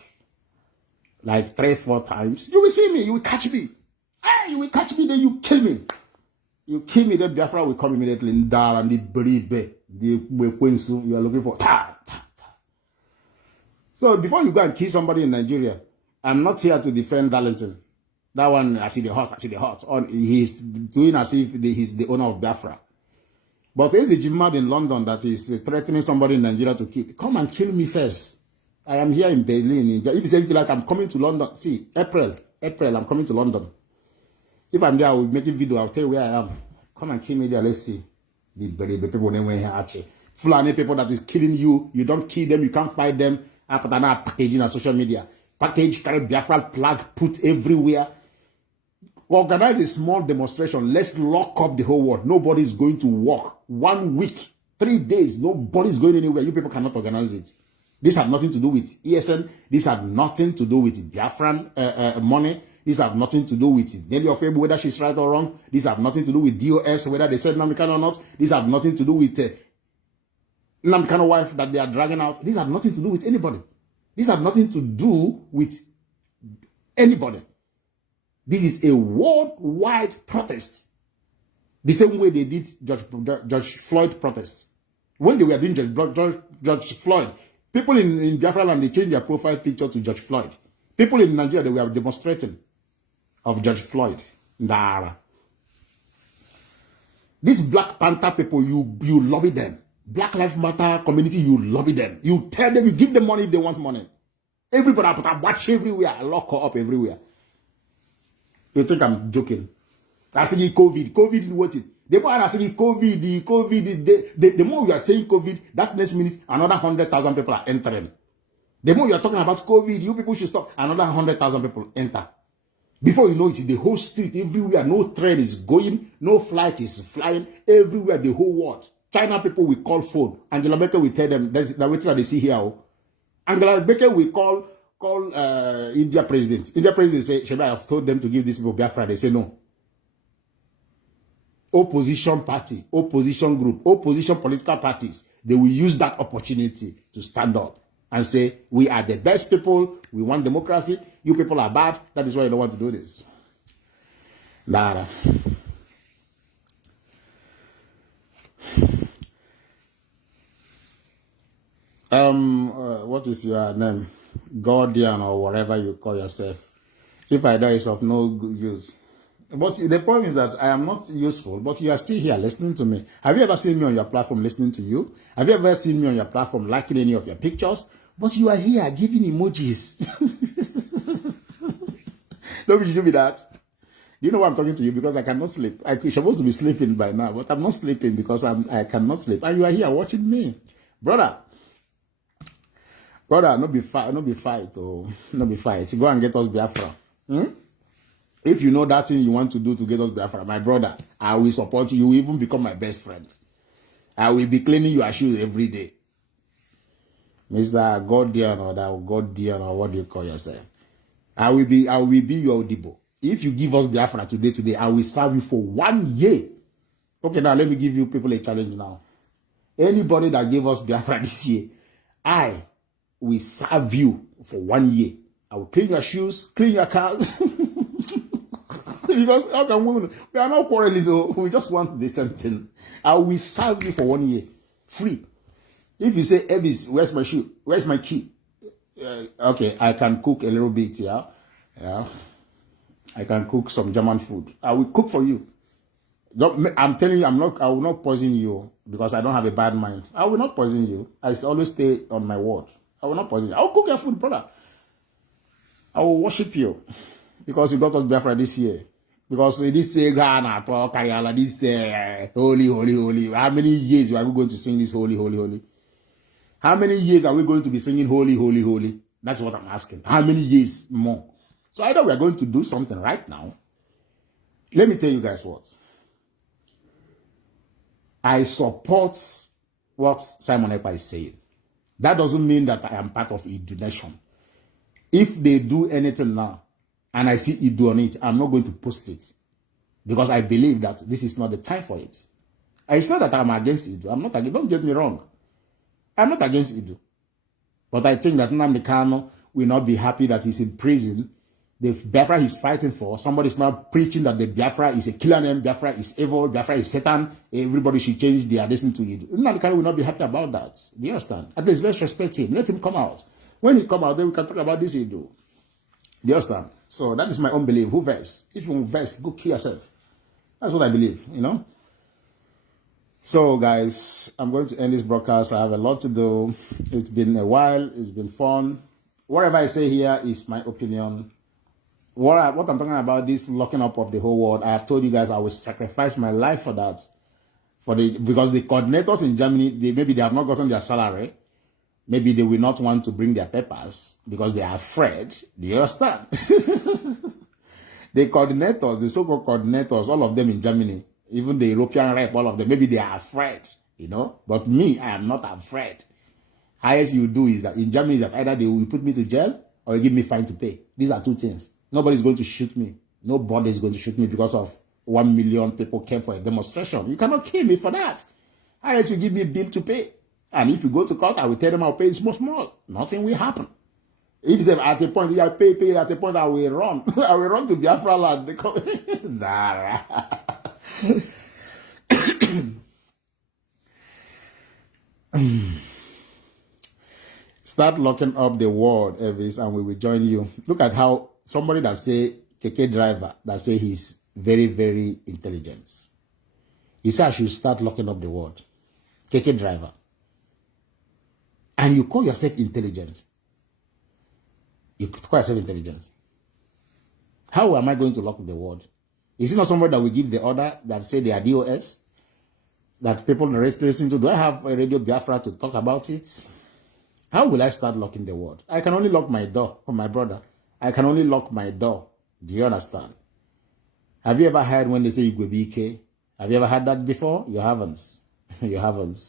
3-4 times, you will see me, you will catch me. Hey, you will catch me, then you kill me. You kill me, then Biafra will come immediately. You are looking for. So before you go and kill somebody in Nigeria, I'm not here to defend Darlington. That one, I see the hot. He's doing as if he's the owner of Biafra. But there's a Jimad in London that is threatening somebody in Nigeria to kill. Come and kill me first. I am here in Berlin. If you say feel like I'm coming to London, see, April, I'm coming to London. If I'm there, I will make a video. I'll tell you where I am. Come and kill me there. Let's see. The people name here actually. Fulani people that is killing you. You don't kill them. You can't fight them. After that, packaging on social media. Package, carry Biafra flag, put everywhere. Organize a small demonstration. Let's lock up the whole world. Nobody's going to work. 1 week, 3 days. Nobody's going anywhere. You people cannot organize it. This have nothing to do with ESN. This have nothing to do with Biafran money. This have nothing to do with Nelly of Ebu, whether she's right or wrong. This have nothing to do with DOS, whether they said Nnamdi or not. This have nothing to do with Nnamdi wife that they are dragging out. These have nothing to do with anybody. These have nothing to do with anybody. This is a worldwide protest. The same way they did Judge Floyd protest. When they were doing Judge Floyd, people in Biafra land, they changed their profile picture to Judge Floyd. People in Nigeria, they were demonstrating of Judge Floyd. Nah. These Black Panther people, you lobby them. Black Lives Matter community, you lobby them. You tell them, you give them money if they want money. Everybody put a watch everywhere, lock her up everywhere. You think I'm joking? I say COVID. COVID, what it? The more I say COVID, the more you are saying COVID, that next minute, another 100,000 people are entering. The more you are talking about COVID, you people should stop. Another 100,000 people enter. Before you know it, the whole street, everywhere, no train is going, no flight is flying, everywhere, the whole world. China people will call phone. Angela Merkel will tell them, that's what they see here. Oh. Angela Merkel will call India president. India president say, Sheba, I have told them to give these people Biafra. They say no. Opposition party, opposition group, opposition political parties, they will use that opportunity to stand up and say, we are the best people, we want democracy, you people are bad, that is why you don't want to do this. Nada. What is your name? Guardian or whatever you call yourself. If I die, it's of no good use. But the problem is that I am not useful, but you are still here listening to me. Have you ever seen me on your platform listening to you? Have you ever seen me on your platform liking any of your pictures? But you are here giving emojis. Don't you do me that? Do you know why I'm talking to you? Because I cannot sleep. I'm supposed to be sleeping by now, but I'm not sleeping because I cannot sleep. And you are here watching me. Brother, no be fight, no be fight. Go and get us Biafra. If you know that thing you want to do to get us Biafra, my brother, I will support you. You will even become my best friend. I will be cleaning your shoes every day. Mr. Guardian or that Guardian or what do you call yourself? I will be your Odibo. If you give us Biafra today, I will serve you for 1 year. Okay, now let me give you people a challenge now. Anybody that gave us Biafra this year, I will serve you for 1 year. I will clean your shoes, clean your cars. Because how can we are not quarreling though. We just want the same thing. I will serve you for 1 year. Free. If you say, Evis, where's my shoe? Where's my key? Okay, I can cook a little bit, yeah? Yeah. I can cook some German food. I will cook for you. I'm telling you, I will not poison you because I don't have a bad mind. I will not poison you. I always stay on my word. I will not poison you. I will cook your food, brother. I will worship you because you got us Biafra this year. Because this Ghana, this holy. How many years are we going to sing this holy? How many years are we going to be singing holy? That's what I'm asking. How many years more? So either we are going to do something right now. Let me tell you guys what. I support what Simon Ekpa is saying. That doesn't mean that I am part of Idu Nation. If they do anything now, and I see Idu on it, I'm not going to post it. Because I believe that this is not the time for it. It's not that I'm against Idu. I'm not against, don't get me wrong. I'm not against Idu. But I think that Nnamdi Kanu will not be happy that he's in prison. The Biafra he's fighting for, somebody's now preaching that the Biafra is a killer name, Biafra is evil, Biafra is Satan, everybody should change their destiny to Idu. Nnamdi Kanu will not be happy about that. Do you understand? At least let's respect him. Let him come out. When he come out, then we can talk about this Idu. Do you understand? So that is my own belief. Who verse? If you verse, go kill yourself. That's what I believe, you know? So, guys, I'm going to end this broadcast. I have a lot to do. It's been a while. It's been fun. Whatever I say here is my opinion. What I'm talking about, this locking up of the whole world, I have told you guys I will sacrifice my life for that. Because the coordinators in Germany, maybe they have not gotten their salary. Maybe they will not want to bring their papers because they are afraid. Do you understand? The coordinators, the so-called coordinators, all of them in Germany, even the European rep, all of them, maybe they are afraid, you know. But me, I am not afraid. Highest you do is that in Germany, that either they will put me to jail or they give me fine to pay. These are two things. Nobody's going to shoot me. Nobody is going to shoot me because of 1 million people came for a demonstration. You cannot kill me for that. Highest you give me a bill to pay. And if you go to court, I will tell them I'll pay small. Nothing will happen. If they at a point, I pay at a point, I will run. I will run to Biafrans land. Start locking up the world, Evis, and we will join you. Look at how somebody that say, Keke driver, that say he's very, very intelligent. He said I should start locking up the world. Keke driver. And you call yourself intelligent. You call yourself intelligent. How am I going to lock the world? Is it not somebody that will give the order that say they are DOS? That people listen to? Do I have a Radio Biafra to talk about it? How will I start locking the world? I can only lock my door, my brother. I can only lock my door. Do you understand? Have you ever heard when they say Igwebike? Have you ever heard that before? You haven't. You haven't.